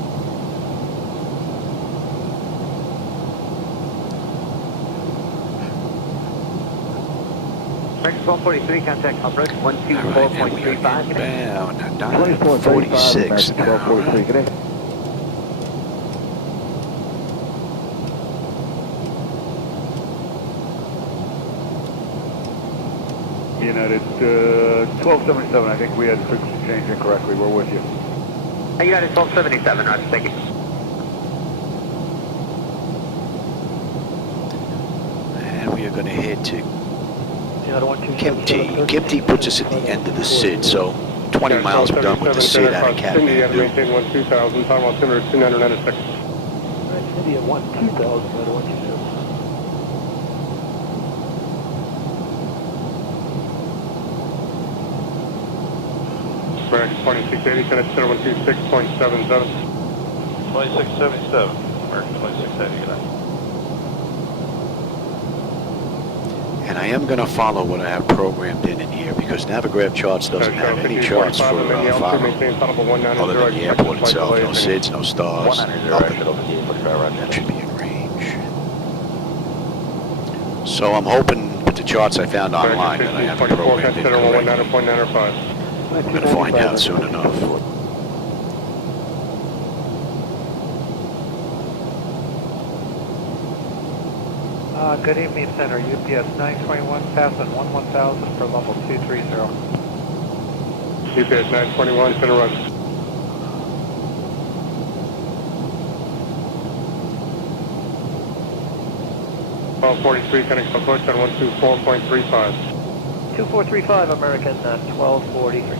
American 1243, contact approach 124.35. Inbound 946 now. 1243, good day. United 1277, I think we had frequency change incorrectly. We're with you. United 1277, Roger, thank you. And we are going to head to Kempty. Kempty puts us at the end of the SID, so 20 miles we're done with the SID out of Katmandu. Maintain 12,000, time altimeter 2996. India 12000, better what you do. American 2680, connect center 126.77. 2677, American 2680, good night. And I am going to follow what I have programmed in here because Navigraph charts doesn't have any charts for Faro, other than the airport itself. No SIDs, no stars, nothing. That should be in range. So I'm hoping with the charts I found online that I have it programmed in correctly. We're going to find out soon enough. Good evening, Center. UPS 921, passing 11,000 for level 230. UPS 921, center run. Well, 43, connect approach on 124.35. 2435, American 1243.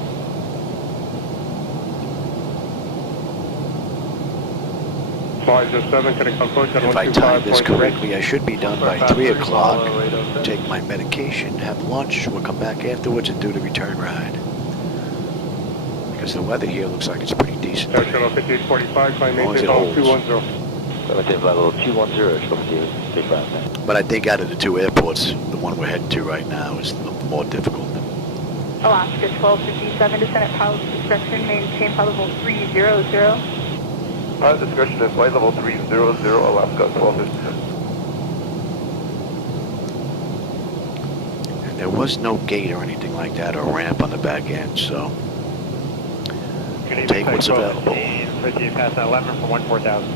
If I time this correctly, I should be done by 3 o'clock, take my medication, have lunch, we'll come back afterwards and do the return ride. Because the weather here looks like it's pretty decent today. As long as it holds. But I think out of the 2 airports, the one we're heading to right now is more difficult. Alaska 1257, descend at pilot's discretion, maintain flight level 300. Discretion at flight level 300, Alaska 1257. And there was no gate or anything like that, or ramp on the back end, so we'll take what's available. Past 11 for 14,000.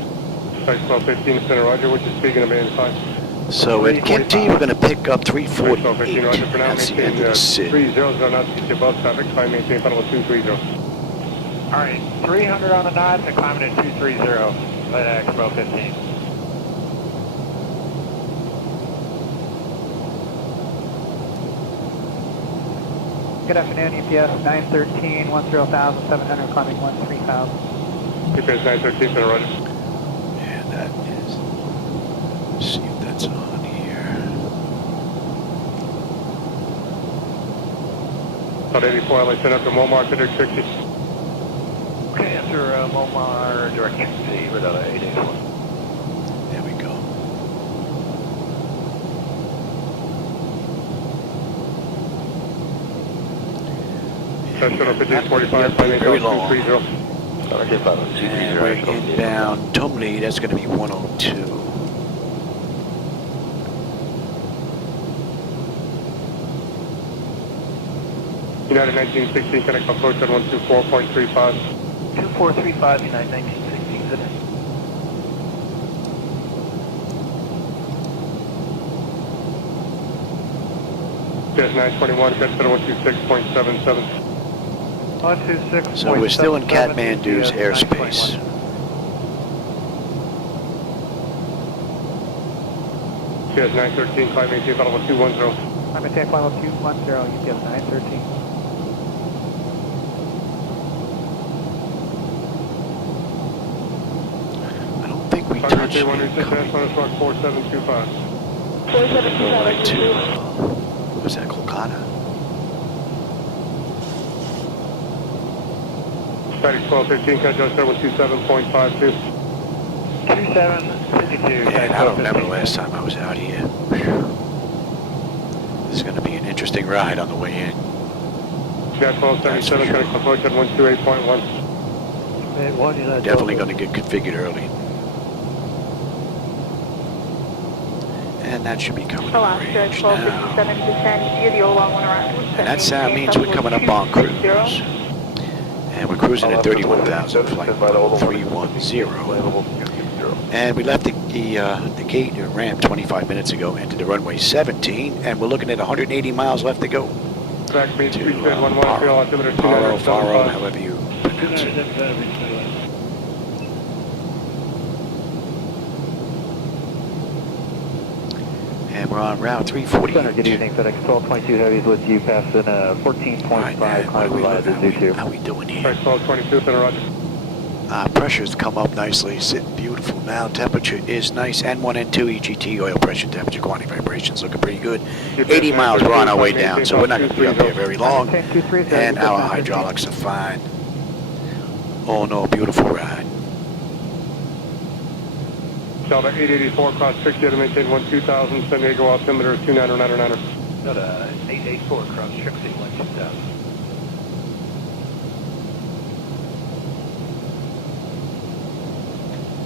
Flight 1215, center Roger, which is speaking of band 5. So at Kinty, we're going to pick up 348. Roger, for now, That's the maintain end of the SID. 30, not to get above traffic, climb maintain flight level 230. All right, 300 on the knots and climbing at 230. Flightdeck 1215. Good afternoon, UPS 913, 10,700, climbing 13,000. UPS 913, center Roger. Yeah, that is. Let's see if that's on here. About 84, let's send up to Momar, direct 60. Okay, after Momar, direct Kansas without 881. There we go. Shuttle 1545, Very long. 230. And we're inbound Tumley, that's going to be 102. United 1916, connect approach at 124.35. 2435, United 1916, today. UPS 921, catch at 126.77. 126. So we're still in Katmandu's airspace. UPS 913, climb maintain flight level 210. I'm maintain flight level 210, UPS 913. I don't think we touched it. 4725. 4725. Was that Kolkata? Static 1215, catch at 127.52. 2752. Man, I don't remember the last time I was out here. This is going to be an interesting ride on the way in. Jet 1277, connect approach at 128.1. Definitely going to get configured early. And that should be coming on Alaska range now. 1257, descend via the Oolong one around. And that sound means we're coming up on cruise. And we're cruising at 31,000, flight 310. And we left the gate or ramp 25 minutes ago, entered the runway 17, and we're looking at 180 miles left to go. Back means To Paro, Faro, however you pronounce it. And we're on route 348. Good evening, FedEx 1222 Heavies with you, passing 14.5, How we doing here? FedEx 1222, center Roger. Pressure's come up nicely, sitting beautiful now. Temperature is nice. N1, N2, EGT, oil pressure, temperature, quantity, vibrations looking pretty good. 80 miles, we're on our way down, so we're not going to be up here very long. And our hydraulics are fine. Oh no, beautiful ride. Delta 884, cross 60 to maintain 12,000, San Diego altimeter 29099. Delta 884, cross Trixie, 12000.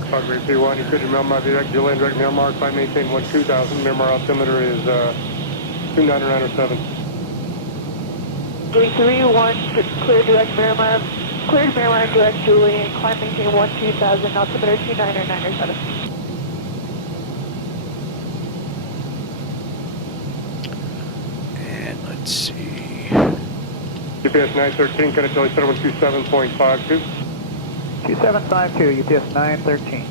Calgary P1, you could remember direct delay, direct Miramar, climb maintain 12,000, Miramar altimeter is 29097. 331, clear direct Miramar, cleared Miramar direct Julie, and climb maintain 12,000, altimeter 29097. And let's see. UPS 913, connect delay, 127.52. 2752, UPS 913.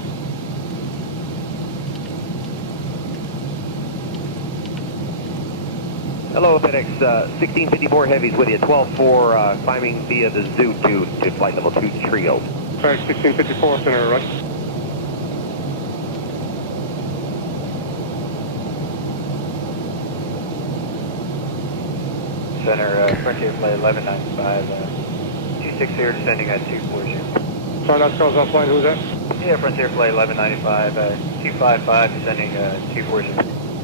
Hello, FedEx 1654 Heavies with you, 12-4, climbing via the Zoo to flight level 2 trio. FedEx 1654, center right. Center, Frontier Flight 1195, 26 here, descending at 240. Sorry, that's calls offline. Who's that? Yeah, Frontier Flight 1195, 255, descending 240.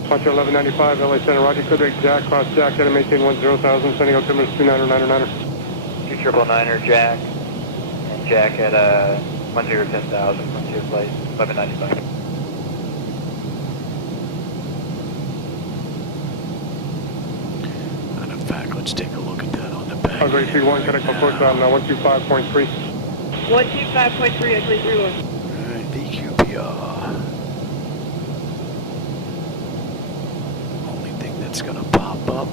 Frontier 1195, LA Center, Roger. Could make Jack, cross Jack, heading maintain 10,000, sending altimeter 29099er. 2999er, Jack, and Jack at 1010,000, Frontier Flight 1195. And in fact, let's take a look at that on the back. Hungary C1, connect approach on 125.3. 125.3, actually 31. Alright, VQPR. Only thing that's gonna pop up.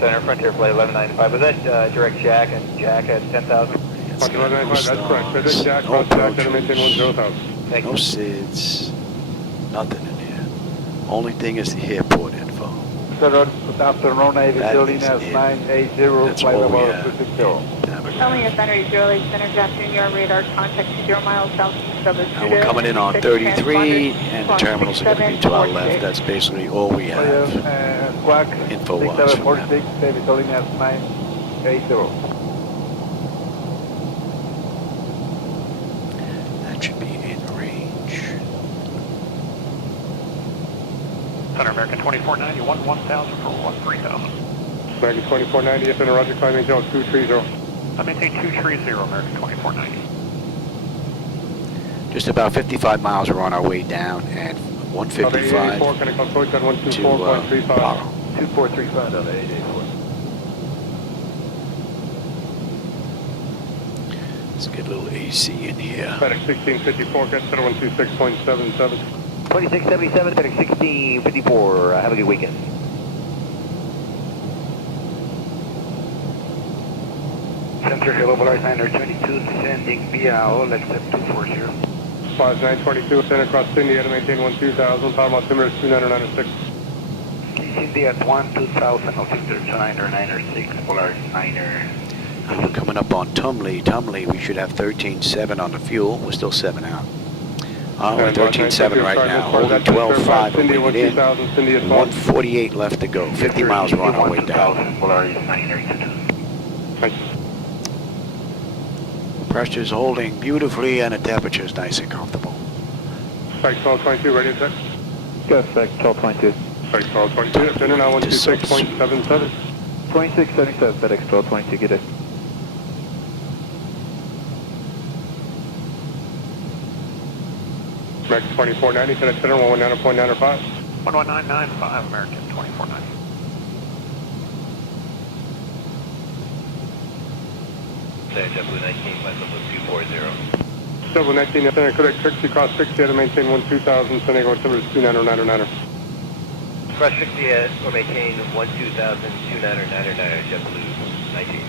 Center, Frontier Flight 1195. Was that direct Jack and Jack at 10,000? Frontier 1195, that's correct. Direct Jack, cross Jack, heading maintain 10,000. Thank No you. SIDS. Nothing in here. Only thing is the airport info. Good afternoon, Navy That building is as it. 980, That's flight all we level have. 260. Telling us Center 08 Center, good afternoon, your radar contact 20 miles southeast of the Now we're coming in on 33, and the terminals are going to be to our left. That's basically all we have. Squawk Info-wise from that. 6746, Navy building as 980. That should be in range. Center American 2490, 1000 for 13,000. American 2490, yes, Center, Roger. Climb maintain 230. I maintain 230, American 2490. Just about 55 miles. We're on our way down, and 155 84, connect approach on to 124.35. Paro. 2435 on the 884. Let's get a little AC in here. FedEx 1654, get Center 126.77. 2677, FedEx 1654. Have a good weekend. Center, hello, Polaris 922, descending via all except 240. 5922, Center, cross Cindy, heading maintain 12,000, power altimeter 2996. Cindy at 12,000, altimeter 2996, Polaris 9er. And we're coming up on Tumley. Tumley, we should have 13.7 on the fuel. We're still 7 out. We're 13.7 right now. Holding 12.5 and bring it in. 148 left to go. 50 miles, we're on our way down. Polaris 9er. Thank you. Pressure's holding beautifully, and the temperature's nice and comfortable. Strike 1222, ready to set. Go, Spec 1222. Strike 1222, Center, now 126.77. 2677, FedEx 1222, get it. American 2490, FedEx Center, 119.95. 11995, American 2490. JetBlue 19, flight level 240. Double 19, Center, correct, Trixie, cross 60, heading maintain 12,000, San Diego, altimeter 29099er. Cross 60 at, or maintain 12,000, 29099, JetBlue 19.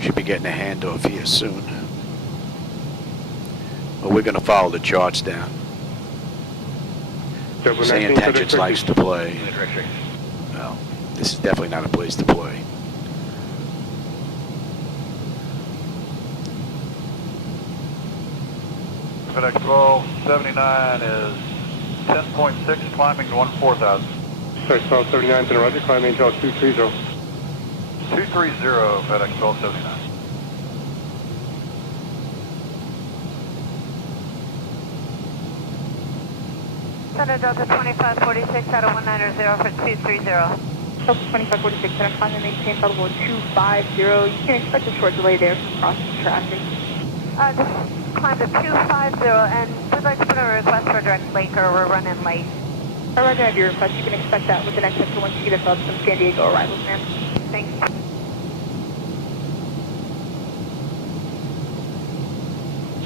Should be getting a handoff here soon. But we're going to follow the charts down. Double Say 19, Intentions FedEx likes to play. Direct Well, this is definitely not a place to play. FedEx 1279 is 10.6, climbing to 14,000. Strike 1239, Center, Roger, climb maintain 230. 230, FedEx 1279. Center Delta 2546 out of 190 for 230. Delta 2546, Center, climb and maintain level 250. You can expect a short delay there from crossing traffic. Just climb to 250, and we'd like to put a request for a direct link, or we're running late. All right, I have your request. You can expect that with the next sector once you get above some San Diego arrivals, ma'am. Thanks.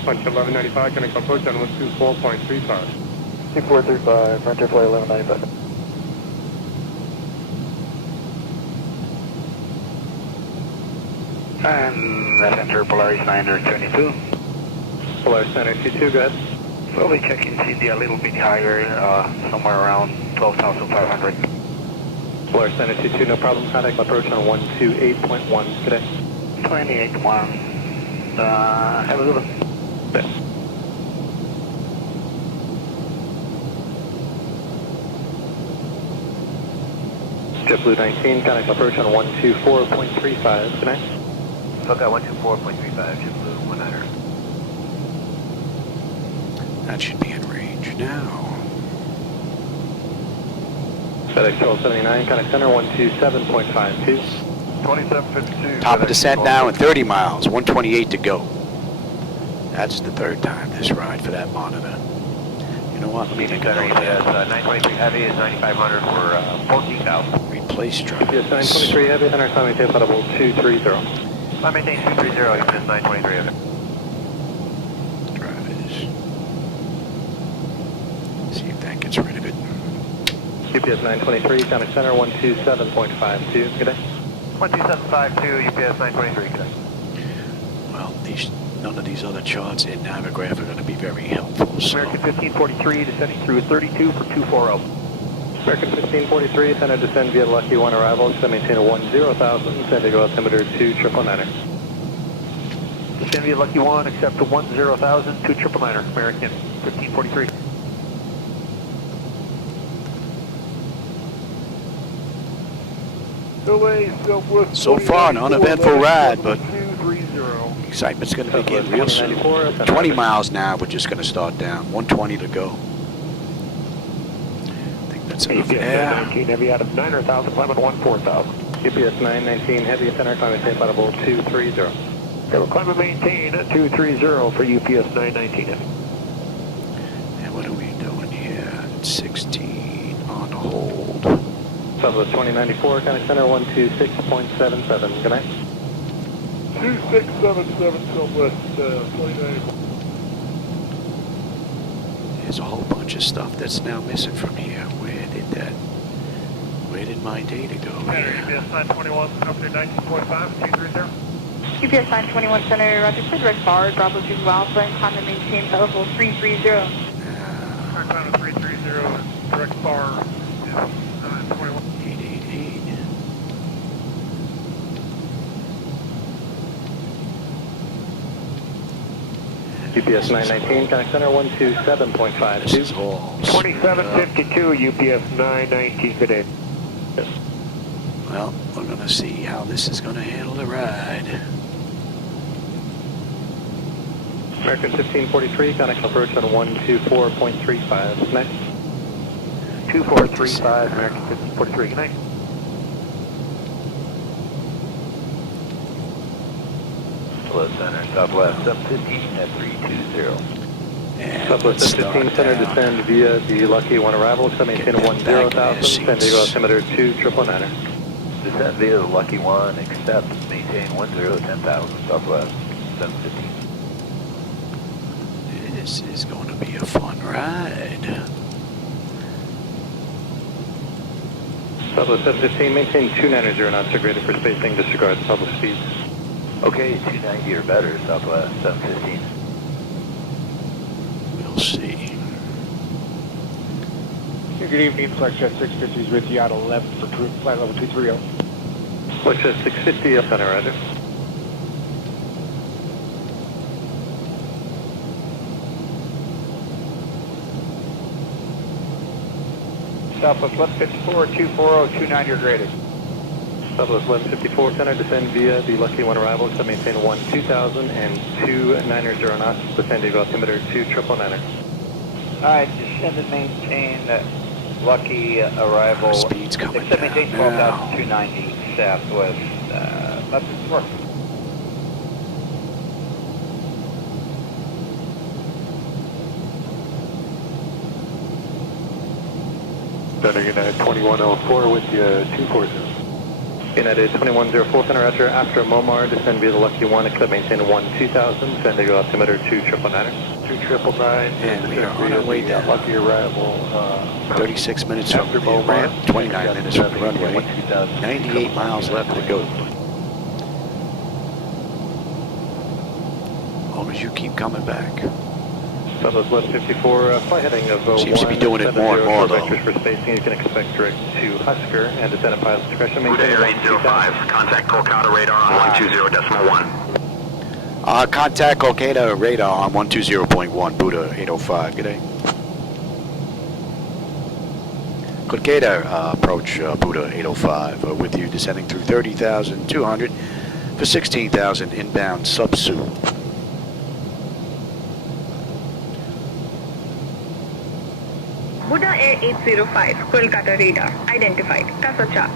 Punch 1195, connect approach on 124.35. 2435, Frontier Flight 1195. And Center, Polaris 9er 22. Polaris 922, go ahead. We'll be checking Cindy a little bit higher, somewhere around 12,500. Polaris 922, no problem. Contact approach on 128.1 today. 28.1. Have a good one. Yes. JetBlue 19, contact approach on 124.35. Good night. Okay, 124.35, JetBlue 100. That should be in range now. FedEx 1279, contact center 127.52. 2752. Top of descent now and 30 miles, 128 to go. That's the third time this ride for that monitor. You know what? Let me make a note of that. 923 Heavy is 9,500 for 14,000. Replace truck. Yes, 923 Heavy, center climbing tape audible 230. I maintain 230, UPS 923 Heavy. Drivers. See if that gets rid of it. UPS 923, contact center 127.52. Good day. 12752, UPS 923, good day. Well, none of these other charts in Navigraph are going to be very helpful. So. American 1543 descending through 32 for 240. American 1543, center descend via Lucky 1 arrival, so maintain a 10,000, San Diego altimeter 2,999. Descend via Lucky 1, accept a 10,000, 2,999, American 1543. So far, an uneventful ride, but excitement's going to begin real soon. 20 miles now, we're just going to start down. 120 to go. I think that's enough air. 919 Heavy out of 900,000, climbing 14,000. UPS 919 Heavy, center climbing tape audible 230. Okay, we'll climb and maintain at 230 for UPS 919 Heavy. And what are we doing here? 16 on hold. Southwest 2094, contact center 126.77. Good night. 2677 Southwest 2094. There's a whole bunch of stuff that's now missing from here. Where did my data go here? UPS 921, company 19.5, 230. UPS 921 Center, Roger, please direct bar, Bravo 2 Alpha, and climb and maintain level 330. Climb 330, direct bar, 921. 888. UPS 919, contact center 127.52. This is all. 2752 UPS 919, good day. Well, we're going to see how this is going to handle the ride. American 1543, contact approach on 124.35. Next. 2435, American 1543, good night. Center, Southwest 715 at 320. And Southwest let's 715 start center down. descend via the Lucky 1 arrival, so maintain Get them back in 10,000, their San Diego seats. altimeter 2,999. Descend via the Lucky 1, accept, maintain 10,000, Southwest 715. This is going to be a fun ride. Southwest 715, maintain 290 knots are graded for spacing, disregard public speeds. Okay, 290 or better, Southwest 715. We'll see. Good evening, Flexjet 650 is with you out 11 for flight level 230. Flexjet 650, center, roger. Southwest 154, 240, 29, you're graded. Southwest 1154 center, descend via the Lucky 1 arrival, so maintain 2000 and 290 knots, the San Diego altimeter 2,999. Alright, descend and maintain Lucky arrival. Speed's coming Except maintain down now. 12,290 southwest. That's work. United 2104 with you, 240. United 2104 center, roger. After Momar, descend via the Lucky 1, except maintain 2000, San Diego altimeter 2,999. 2,999. And we are on our way down. Lucky arrival. 36 minutes from the ramp, 29 minutes from the runway, 98 miles left to go. As long as you keep coming back. Southwest 1154, flight heading of Seems to be doing it more and more, though. vectors for spacing. You can expect direct to Husker and descend at pilot's discretion. Buddha Air 805, contact Kolkata radar on 120.1. Contact Kolkata radar on 120.1, Buddha 805, good day. Colgate approach Buddha 805 with you, descending through 30,200 for 16,000 inbound subsu. Buddha Air 805, Kolkata radar, identified, Kasacha.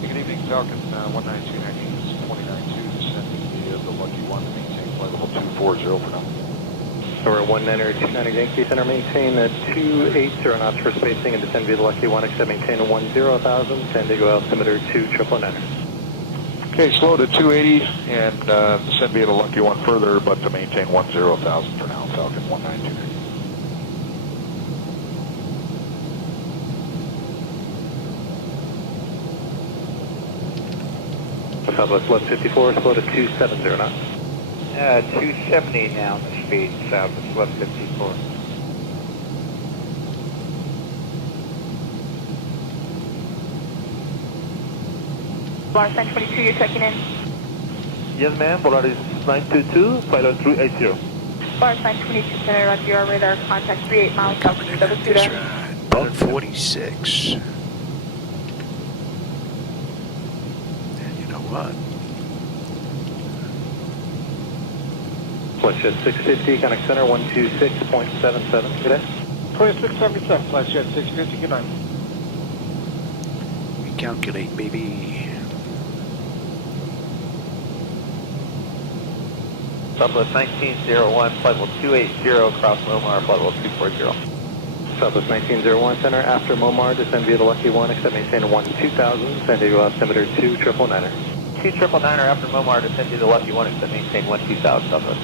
Good evening, Falcon 19290, 292, descending via the Lucky 1, maintain flight level 240 for now. Number 1929 Yankee Center, maintain 280 knots for spacing and descend via the Lucky 1, except maintain 10,000, San Diego altimeter 2999. Okay, slow to 280 and descend via the Lucky 1 further, but to maintain 10,000 for now, Falcon 19290. Southwest 1154, slow to 270 knots. 270 now, the speed, Southwest 1154. Bar 22, you're checking in. Yes, ma'am. Polaris 922, pilot 380. Bar 22, center, roger, your radar, contact 38 miles south of Buddha. Bug 46. And you know what? Flight jet 650, connect center 126.77, good day. 2677, flight jet 650, good night. Recalculate, baby. Southwest 1901, flight level 280, cross Lomar, flight level 240. Southwest 1901, center, after Momar, descend via the Lucky 1, except maintain 12,000, San Diego altimeter 2999. 2999 after Momar, descend via the Lucky 1, except maintain 12,000, Southwest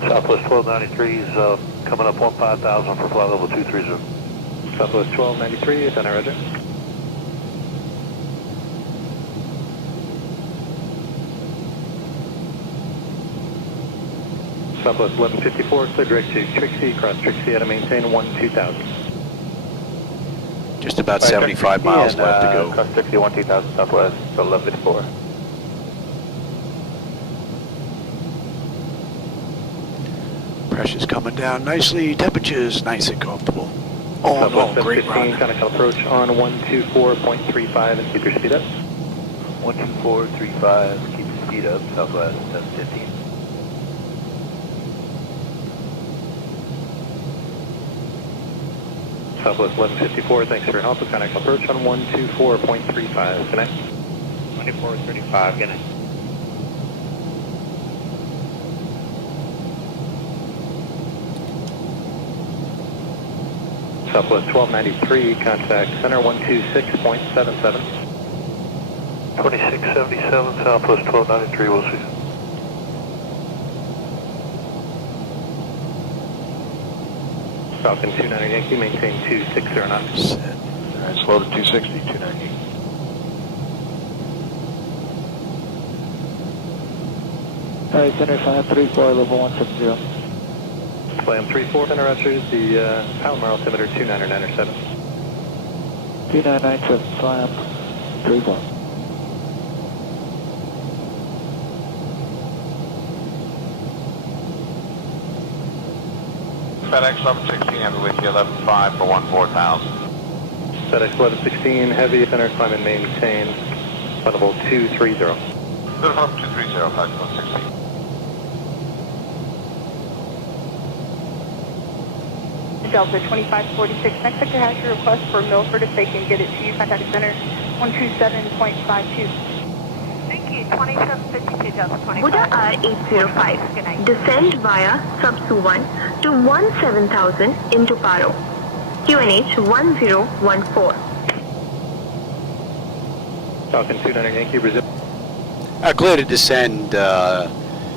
1901. Southwest 1293 is coming up 15,000 for flight level 230. Southwest 1293, center, roger. Southwest 1154, clear direct to Trixie, cross Trixie at a maintain 12,000. Just about 75 miles left to go. Cross Trixie 12,000, Southwest 1154. Pressure's coming down nicely. Temperatures nice and comfortable. Oh Southwest no, great 15, run. connect approach on 124.35 and keep your speed up. 12435, keep your speed up, Southwest 715. Southwest 1154, thanks for your help. Connect approach on 124.35. Connect. 2435, connect. Southwest 1293, contact center 126.77. 2677, Southwest 1293, we'll see. Falcon 29 Yankee, maintain 260 knots. Alright, slow to 260, 290. Alright, center flight 34, level 170. Slam 34, center roger, the Palomar altimeter 2997. 2997, slam 34. FedEx 1116, heavy with you, 11.5 for 14,000. FedEx 1116, heavy, center climb and maintain, level 230. Level 230, FedEx 1116. Delta 2546, next sector has your request for Milford. If they can get it to you, contact center 127.52. Thank you, 2752 Delta 25. Buddha R805, descend via Subsu 1 to 17,000 into Paro. QNH 1014. Falcon 29 Yankee, Brazil. Clear to descend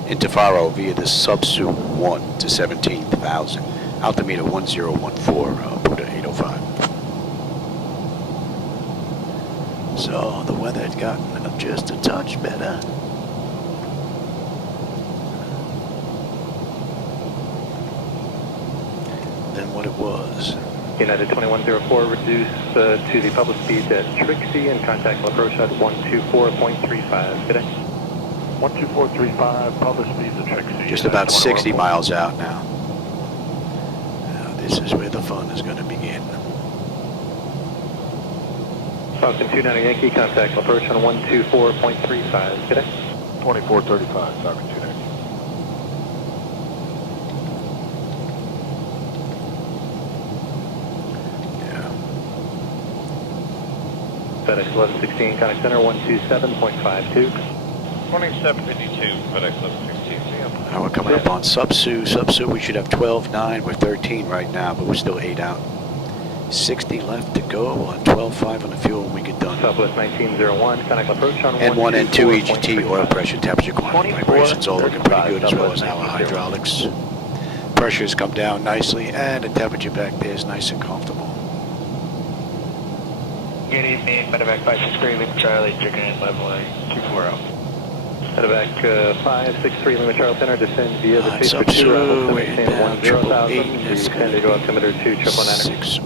into Faro via the Subsu 1 to 17,000. Altimeter 1014, Buddha 805. So the weather had gotten just a touch better. Than what it was. United 2104, reduce to the public speed at Trixie and contact approach at 124.35. Good day. 12435, public speed to Trixie. Just about 60 miles out now. Now this is where the fun is going to begin. Falcon 29 Yankee, contact approach on 124.35. Good day. 2435, Falcon 29. FedEx 1116, contact center 127.52. 2752, FedEx 1116. Now we're coming up on Subsu. Subsu, we should have 12.9. We're 13 right now, but we're still 8 out. 60 left to go on 12.5 on the fuel when we get done. Southwest 1901, contact approach on N1, N2, EGT, oil pressure, temperature, quantity, vibrations, all looking pretty good, as well as our hydraulics. Pressures come down nicely, and the temperature back there is nice and comfortable. Good evening, Medevac 563, Lima Charlie, chicken in leveling 240. Medevac 563, Lima Charlie Center, descend via the Space for 2, Subsu, maintain 10,000, descend to go altimeter 2,999.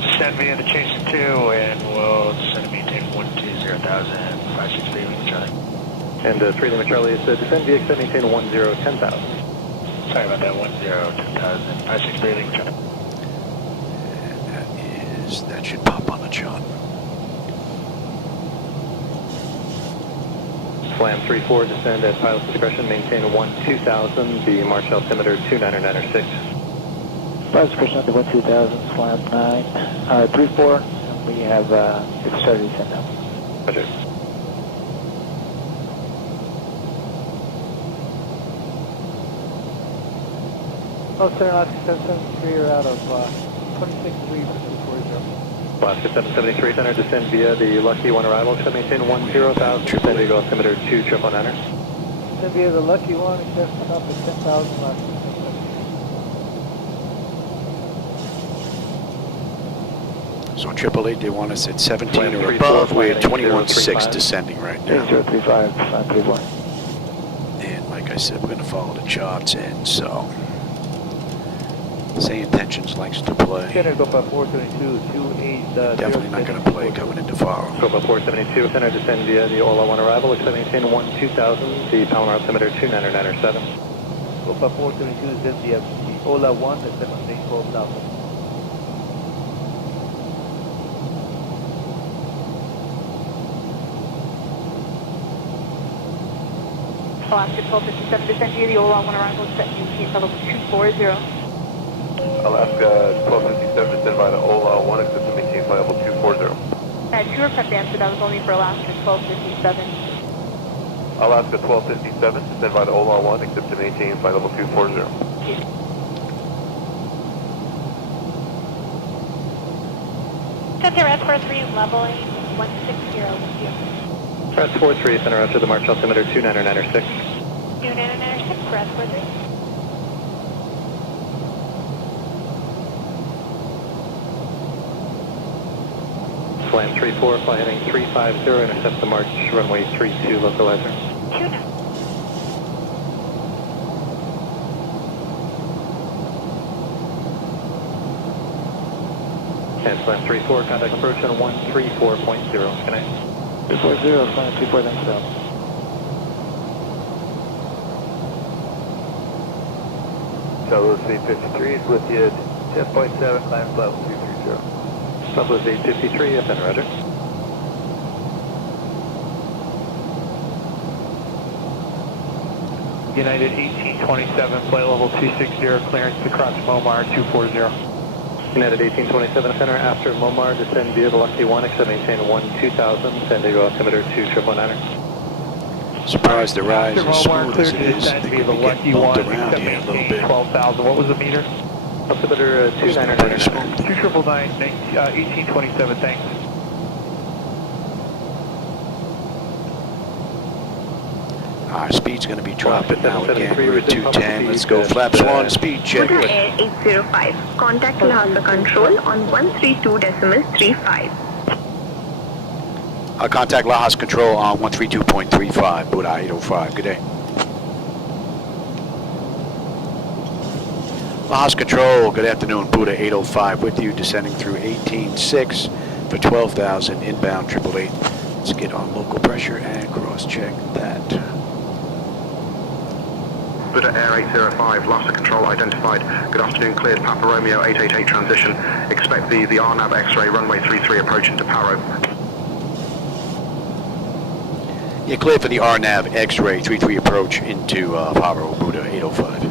Descend via the Chaser 2, and we'll descend to maintain 120,000, 563, Lima Charlie. And 3 Lima Charlie is descend via extend, maintain 10,000. Sorry about that, 10,000, 563, Lima Charlie. That should pop on the chart. Slam 34, descend at pilot's discretion, maintain 12,000, the March altimeter 2,996. Pilot's discretion to 12,000, slam 34, and we have it's started to descend now. Roger. Oh, sir, Alaska 773, you're out of 26 degrees. Alaska 773 Center, descend via the Lucky 1 arrival, except maintain 10,000, descend to go altimeter 2,999. Descend via the Lucky 1, except up at 10,000 left. So 888, they want us at 17 or above. We're at 21.6 descending right now. 035, 531. And like I said, we're going to follow the charts in, so Say Intentions likes to play. Center, go by 422, 28. Definitely not going to play coming into Paro. Go by 472, center, descend via the Ola 1 arrival, except maintain 12,000, the Palomar altimeter 2,997. Go by 472, descend via the Ola 1, descend maintain 12,000. Alaska 1257, descend via the Ola 1 arrival, set maintain level 240. Alaska 1257, descend by the Ola 1, except to maintain flight level 240. 2 request answer, that was only for Alaska 1257. Alaska 1257, descend by the Ola 1, except to maintain flight level 240. Center S43, leveling 160 with you. Press 43, center after the March altimeter 2,996. 2996, press 43. Slam 34, fly heading 350, intercept the March runway 32 localizer. 29. And Slam 34, contact approach on 134.0. Good night. 240, flying 34, thanks, sir. Southwest 853 is with you, 10.7, climb level 230. Southwest 853, FN, roger. United 1827, flight level 260, clearance to cross Momar 240. United 1827 center after Momar, descend via the Lucky 1, except maintain 12,000, San Diego altimeter 2,999. Surprised the rise After as Momar, smooth clear as to it is. descend They via could the be Lucky getting bumped 1, around except here a little maintain bit. 12,000. What was the meter? Altimeter 2,999. 299, 1827, thanks. Our speed's going to be dropping now again. We're at 210. Let's go. Flaps 1, speed check. Buddha Air 805. Contact Lhasa Control on 132.35. I'll contact Lajas Control on 132.35, Buddha 805. Good day. Lost control. Good afternoon, Buddha 805 with you, descending through 18.6 for 12,000 inbound 888. Let's get on local pressure and cross-check that. Buddha Air 805, loss of control identified. Good afternoon, cleared Papa Romeo 888 transition. Expect the RNAV X-ray runway 33 approach into Paro. Yeah, cleared for the RNAV X-ray 33 approach into Paro, Buddha 805.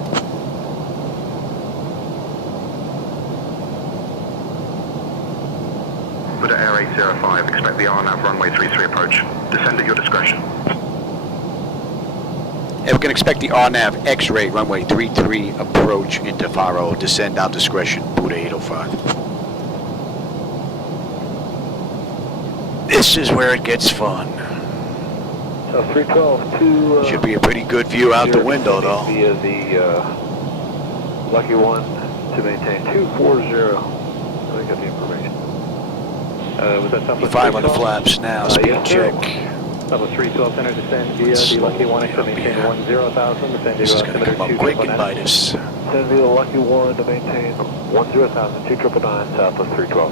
Buddha Air 805, expect the RNAV runway 33 approach. Descend at your discretion. Yeah, we can expect the RNAV X-ray runway 33 approach into Paro. Descend our discretion, Buddha 805. This is where it gets fun. So 312 to... Should be a pretty good view out the window, though. Via the Lucky One to maintain 240. I got the information. Was that Southwest 5 on the flaps now, speed yes, check. Southwest 312 center descend via the Lucky One to maintain 10,000. This is going to come up quick and bite us. Descend via the Lucky One to maintain 10,000, 2999, Southwest 312.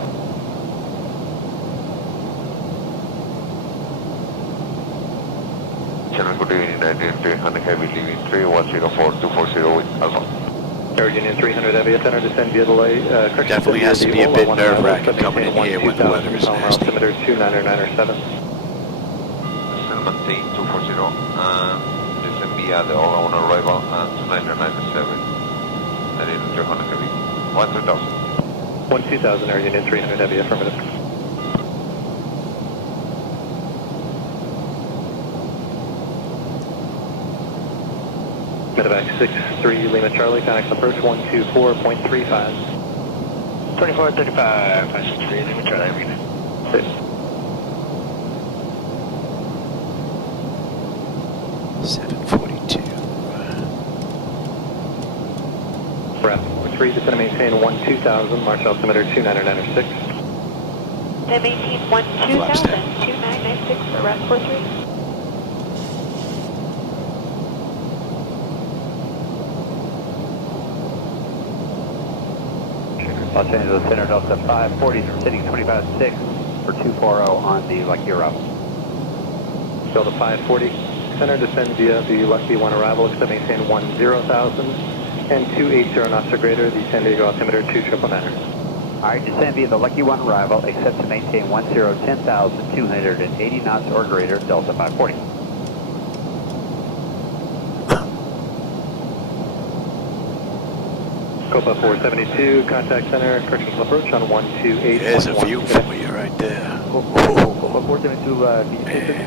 Channel good evening, 300 heavy leaving 3104-240 with Alpha. Air Union 300 heavy center descend via the Definitely has to be a bit nerve-wracking coming in here when the weather is nasty. Altimeter 29907. Maintain 240 descend via the all on arrival and 2997. And in 300 heavy. 12000. 12000 Air Union 300 heavy affirmative. Medevac 63 Lima Charlie, connect approach 124.35. 2435, 563 Lima Charlie, Arena. 742. Brap 3, descend maintain 12000, march altimeter 2996. Then maintain 12000, 2996 for rest 43. Los Angeles Center Delta 540 sitting 25.6 for 240 on the Lucky route. Delta 540 Center descend via the Lucky One arrival, except maintain 10,000 and 280 knots or greater, the San Diego altimeter 2999. Alright, descend via the Lucky One arrival, except to maintain 10,280 knots or greater, Delta 540. Copa 472, contact center, correctional approach on 128.1. There's a view for you right there. Copa 472,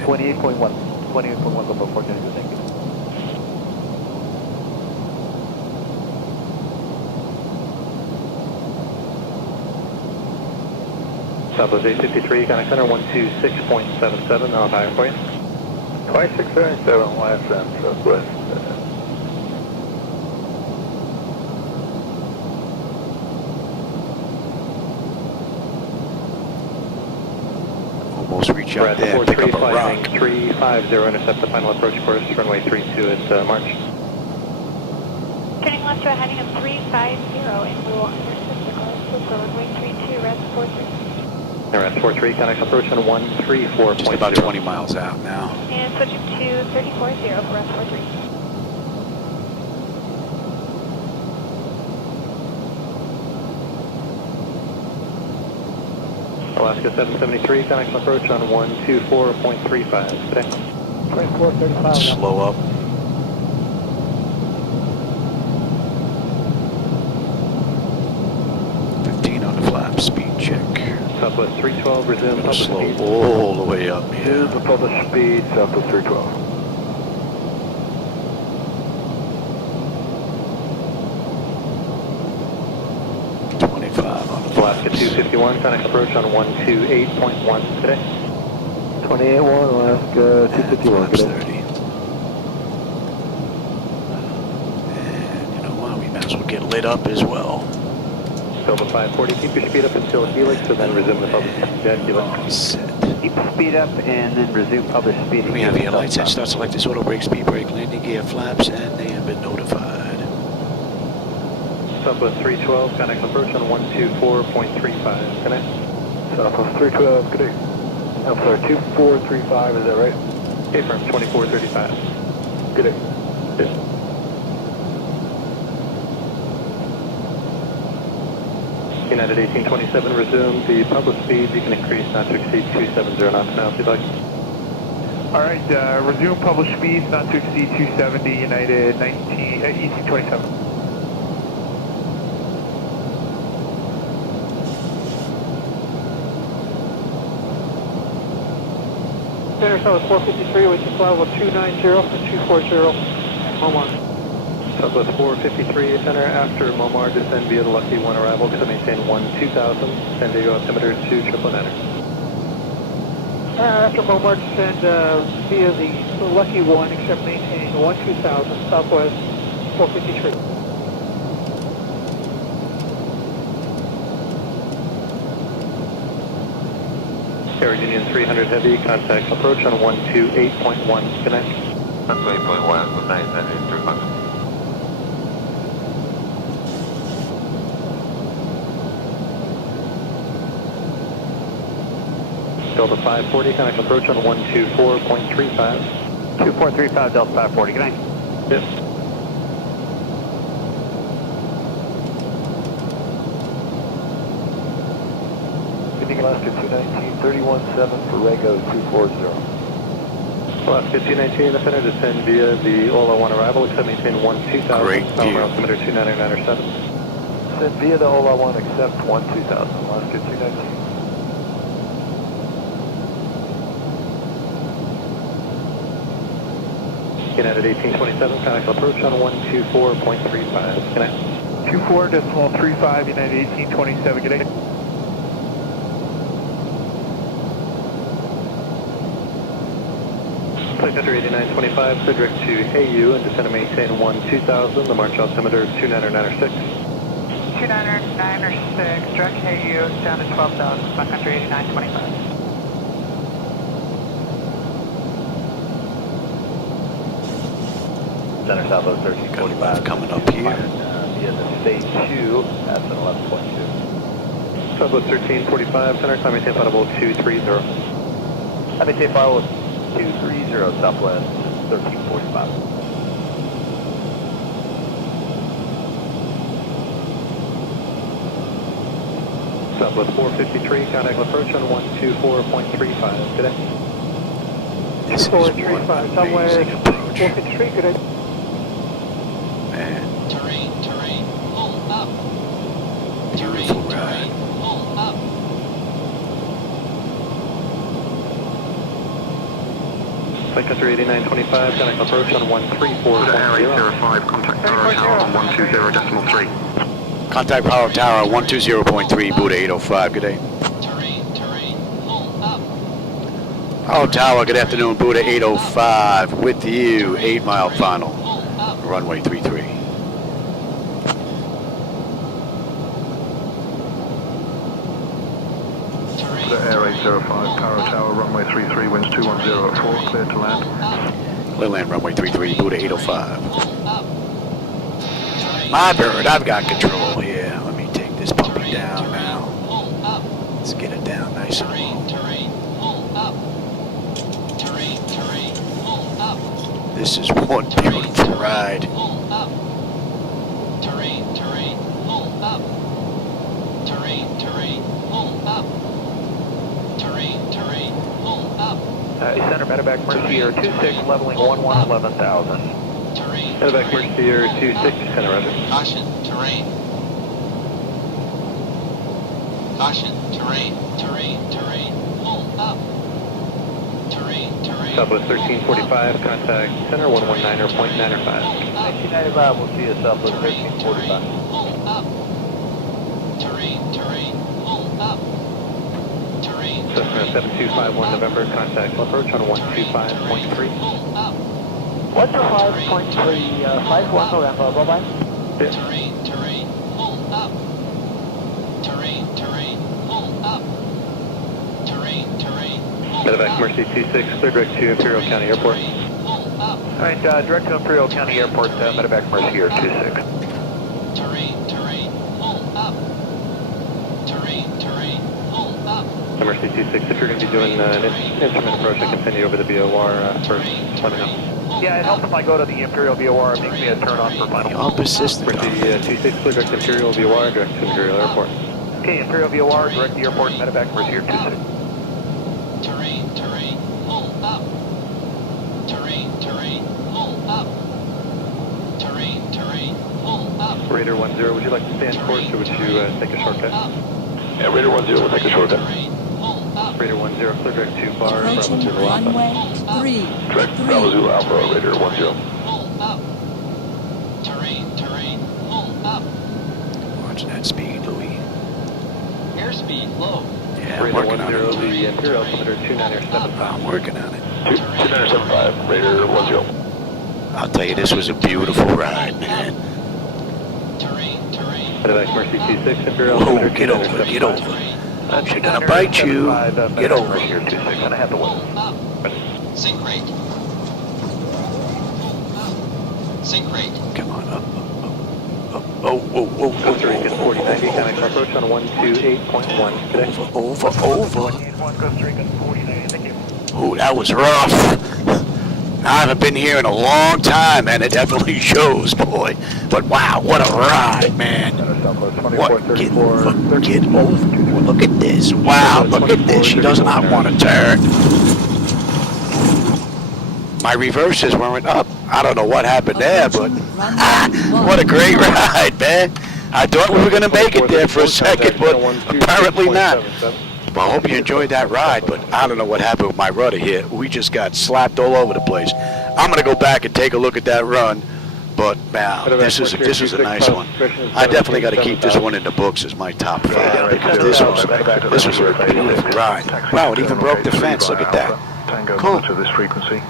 28.1. 28.1, Copa 472, thank you. Southwest 853, contact center 126.77, now higher for you. 2677, last time, Southwest. Almost reach out there, pick up a rock. 350, intercept the final approach course, runway 32 at March. Turning left to a heading of 350 and we will intercept the course for runway 32, rest 43. Rest 43, contact approach on 134.0. Just about 20 miles out now. And switching to 340 for rest 43. Alaska 773, contact approach on 124.35 today. 2435. Slow up. On the flap, speed check. Southwest 312, resume public Slow speed. all the way up here. The public speed, Southwest 312. Alaska 251, contact approach on 128.1 today. 28.1, Alaska 251. Flaps 30. And you know what, we might as well get lit up as well. Delta 540, keep your speed up until Helix, and then resume the public speed at Helix. Keep the speed up and then resume public speed. We have here lights set, start select this auto brake, speed brake, landing gear, flaps, and they have been notified. Southwest 312, contact approach on 124.35. Connect. Southwest 312, good day. I'm sorry, 2435, is that right? Okay, from 2435. Good day. Yes. United 1827, resume the public speed. You can increase not to exceed 270 knots now if you'd like. All right, resume published speeds not to exceed 270, United 1827. Center Southwest 453, which is level 290 for 240, Momar. Southwest 453, center after Momar, descend via the Lucky 1 arrival, to maintain 2000, San Diego altimeter 2999. After Momar, descend via the Lucky 1, except maintaining 2000, Southwest 453. Air Union 300 Heavy, contact approach on 128.1, connect. 128.1, good night, that is 300. Delta 540, contact approach on 124.35. 2435, Delta 540, good night. Yes. Alaska 219, 317 for Rango 240. Alaska 219, the center, descend via the Ola 1 arrival, except maintain 2000, Great altimeter 2997. Descend via the Ola 1, except 2000, Alaska 219. United 1827, contact approach on 124.35, connect. 24.35, United 1827, good day. Flight Center 8925, clear direct to AU and descend and maintain 2000, the March altimeter 2996. 2996, direct KU down to 12,000, Flight Country 8925. Center Southwest 1345. Coming up here. Via the stage 2, that's an 11.2. Southwest 1345, center, climb maintain audible 230. Let me say follow 230 Southwest 1345. Southwest 453, contact approach on 124.35, good day. 435, Southwest 453, good day. Man, Terrain, hold up. beautiful ride. Hold up. Flight Center 8925, contact approach on 134.0. Air 805, contact Paro Tower on 120.3. Contact Paro Tower 120.3, Buddha 805, good day. Hold up. Paro Tower, good afternoon, Buddha 805, with you, 8 mile final, runway 33. Air 805, Paro Tower, runway 33, winds 210 at 4, cleared to land. Clear land, runway 33, Buddha 805. My bird, I've got control here. Let me take this puppy down now. Let's get it down nice and low. This is one beautiful ride. Center Medevac Mercy Air 26, leveling 11,000. Medevac Mercy Air 26, center roger. Caution, terrain. Caution, terrain. Hold up. Terrain. Southwest 1345, contact center 119.95. 1995, we'll see you Southwest 1345. Hold up. Terrain. Hold up. Cessna 7251 November, contact approach on 125.3. 125.3, 51 November, bye-bye. Yes. Terrain. Hold up. Terrain. Hold up. Terrain. Medevac Mercy 26, clear direct to Imperial County Airport. All right, direct to Imperial County Airport, Medevac Mercy Air 26. Terrain. Mercy 26, if you're going to be doing an instrument approach, I can send you over the VOR first. Let me know. Yeah, it helps if I go to the Imperial VOR. It makes me a turn on for final. All persistent. Mercy 26, clear direct Imperial VOR, direct to Imperial Airport. Okay, Imperial VOR, direct to the airport, medevac for here 26. Terrain, pull up. Terrain, pull up. Terrain, pull up. Raider 10, would you like to stay on course or would you take a shortcut? Yeah, Raider 10 will take a shortcut. Raider 10, clear direct to Bar, Bravo Approaching Zulu Alpha. runway 3. Direct Bravo Zulu Alpha, Raider 10. Pull up. Terrain, pull up. Watch that speed, Louis. Airspeed low. Yeah, I'm Raider working on it, 10, Louis. the Imperial altimeter 2975. I'm working on it. 2975, Raider 10. I'll tell you, this was a beautiful ride, man. Medevac Mercy 26, Imperial Whoa, altimeter get over, get over. She's gonna bite you. Get over. Here 26, and I have the one. Sink rate. Sink rate. Come on, up. Oh. Costa Rica 4090, contact approach on 128.1 today. Over. 181 Costa Rica 4090, thank you. Oh, that was rough. I haven't been here in a long time, and it definitely shows, boy. But wow, what a ride, man. What? Get over. Look at this. Wow, look at this. She does not want to turn. My reverses weren't up. I don't know what happened there, but what a great ride, man. I thought we were going to make it there for a second, but apparently not. Well, I hope you enjoyed that ride, but I don't know what happened with my rudder here. We just got slapped all over the place. I'm going to go back and take a look at that run, but wow, this is a nice one. I definitely got to keep this one in the books as my top 5 because this was a beautiful ride. Wow, it even broke the fence. Look at that. Cool. To this frequency.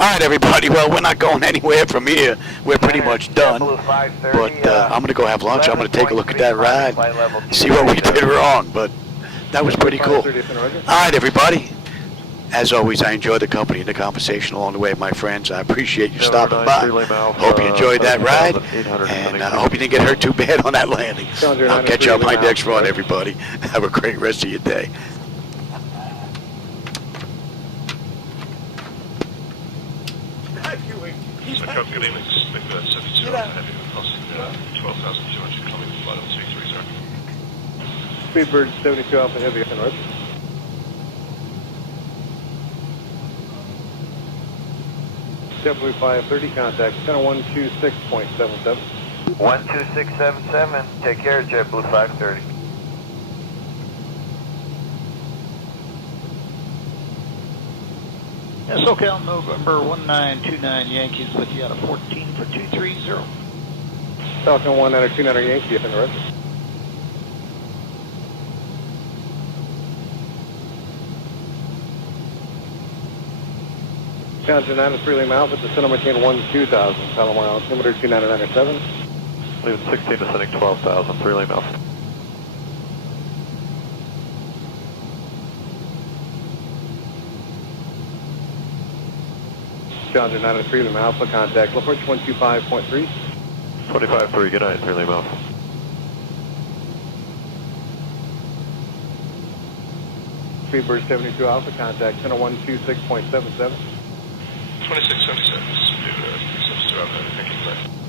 All right, everybody. Well, we're not going anywhere from here. We're pretty much done. But I'm going to go have lunch. I'm going to take a look at that ride, see what we did wrong. But that was pretty cool. All right, everybody. As always, I enjoyed the company and the conversation along the way, my friends. I appreciate you stopping by. Hope you enjoyed that ride, and I hope you didn't get hurt too bad on that landing. I'll catch you on my next run, everybody. Have a great rest of your day. So, good evening. Big 72 heavy crossing 12,200 coming flight on 230. Speedbird 72 Alpha Heavy and north. JetBlue 530, contact 126.77. 12677, take care, JetBlue 530. SoCal November 1929 Yankees with you out of 14 for 230. Falcon 1929 Yankee and north. Challenger 93 Lima Alpha, descend on maintain 2000, Palomar altimeter 2997. Leaving 16, descending 12,000, 3 Lima Alpha. Challenger 93 Lima Alpha, contact approach 125.3. 25-3, good night, 3 Lima Alpha. Speedbird 72 Alpha, contact 126.77. 2677, substitute around there, thank you.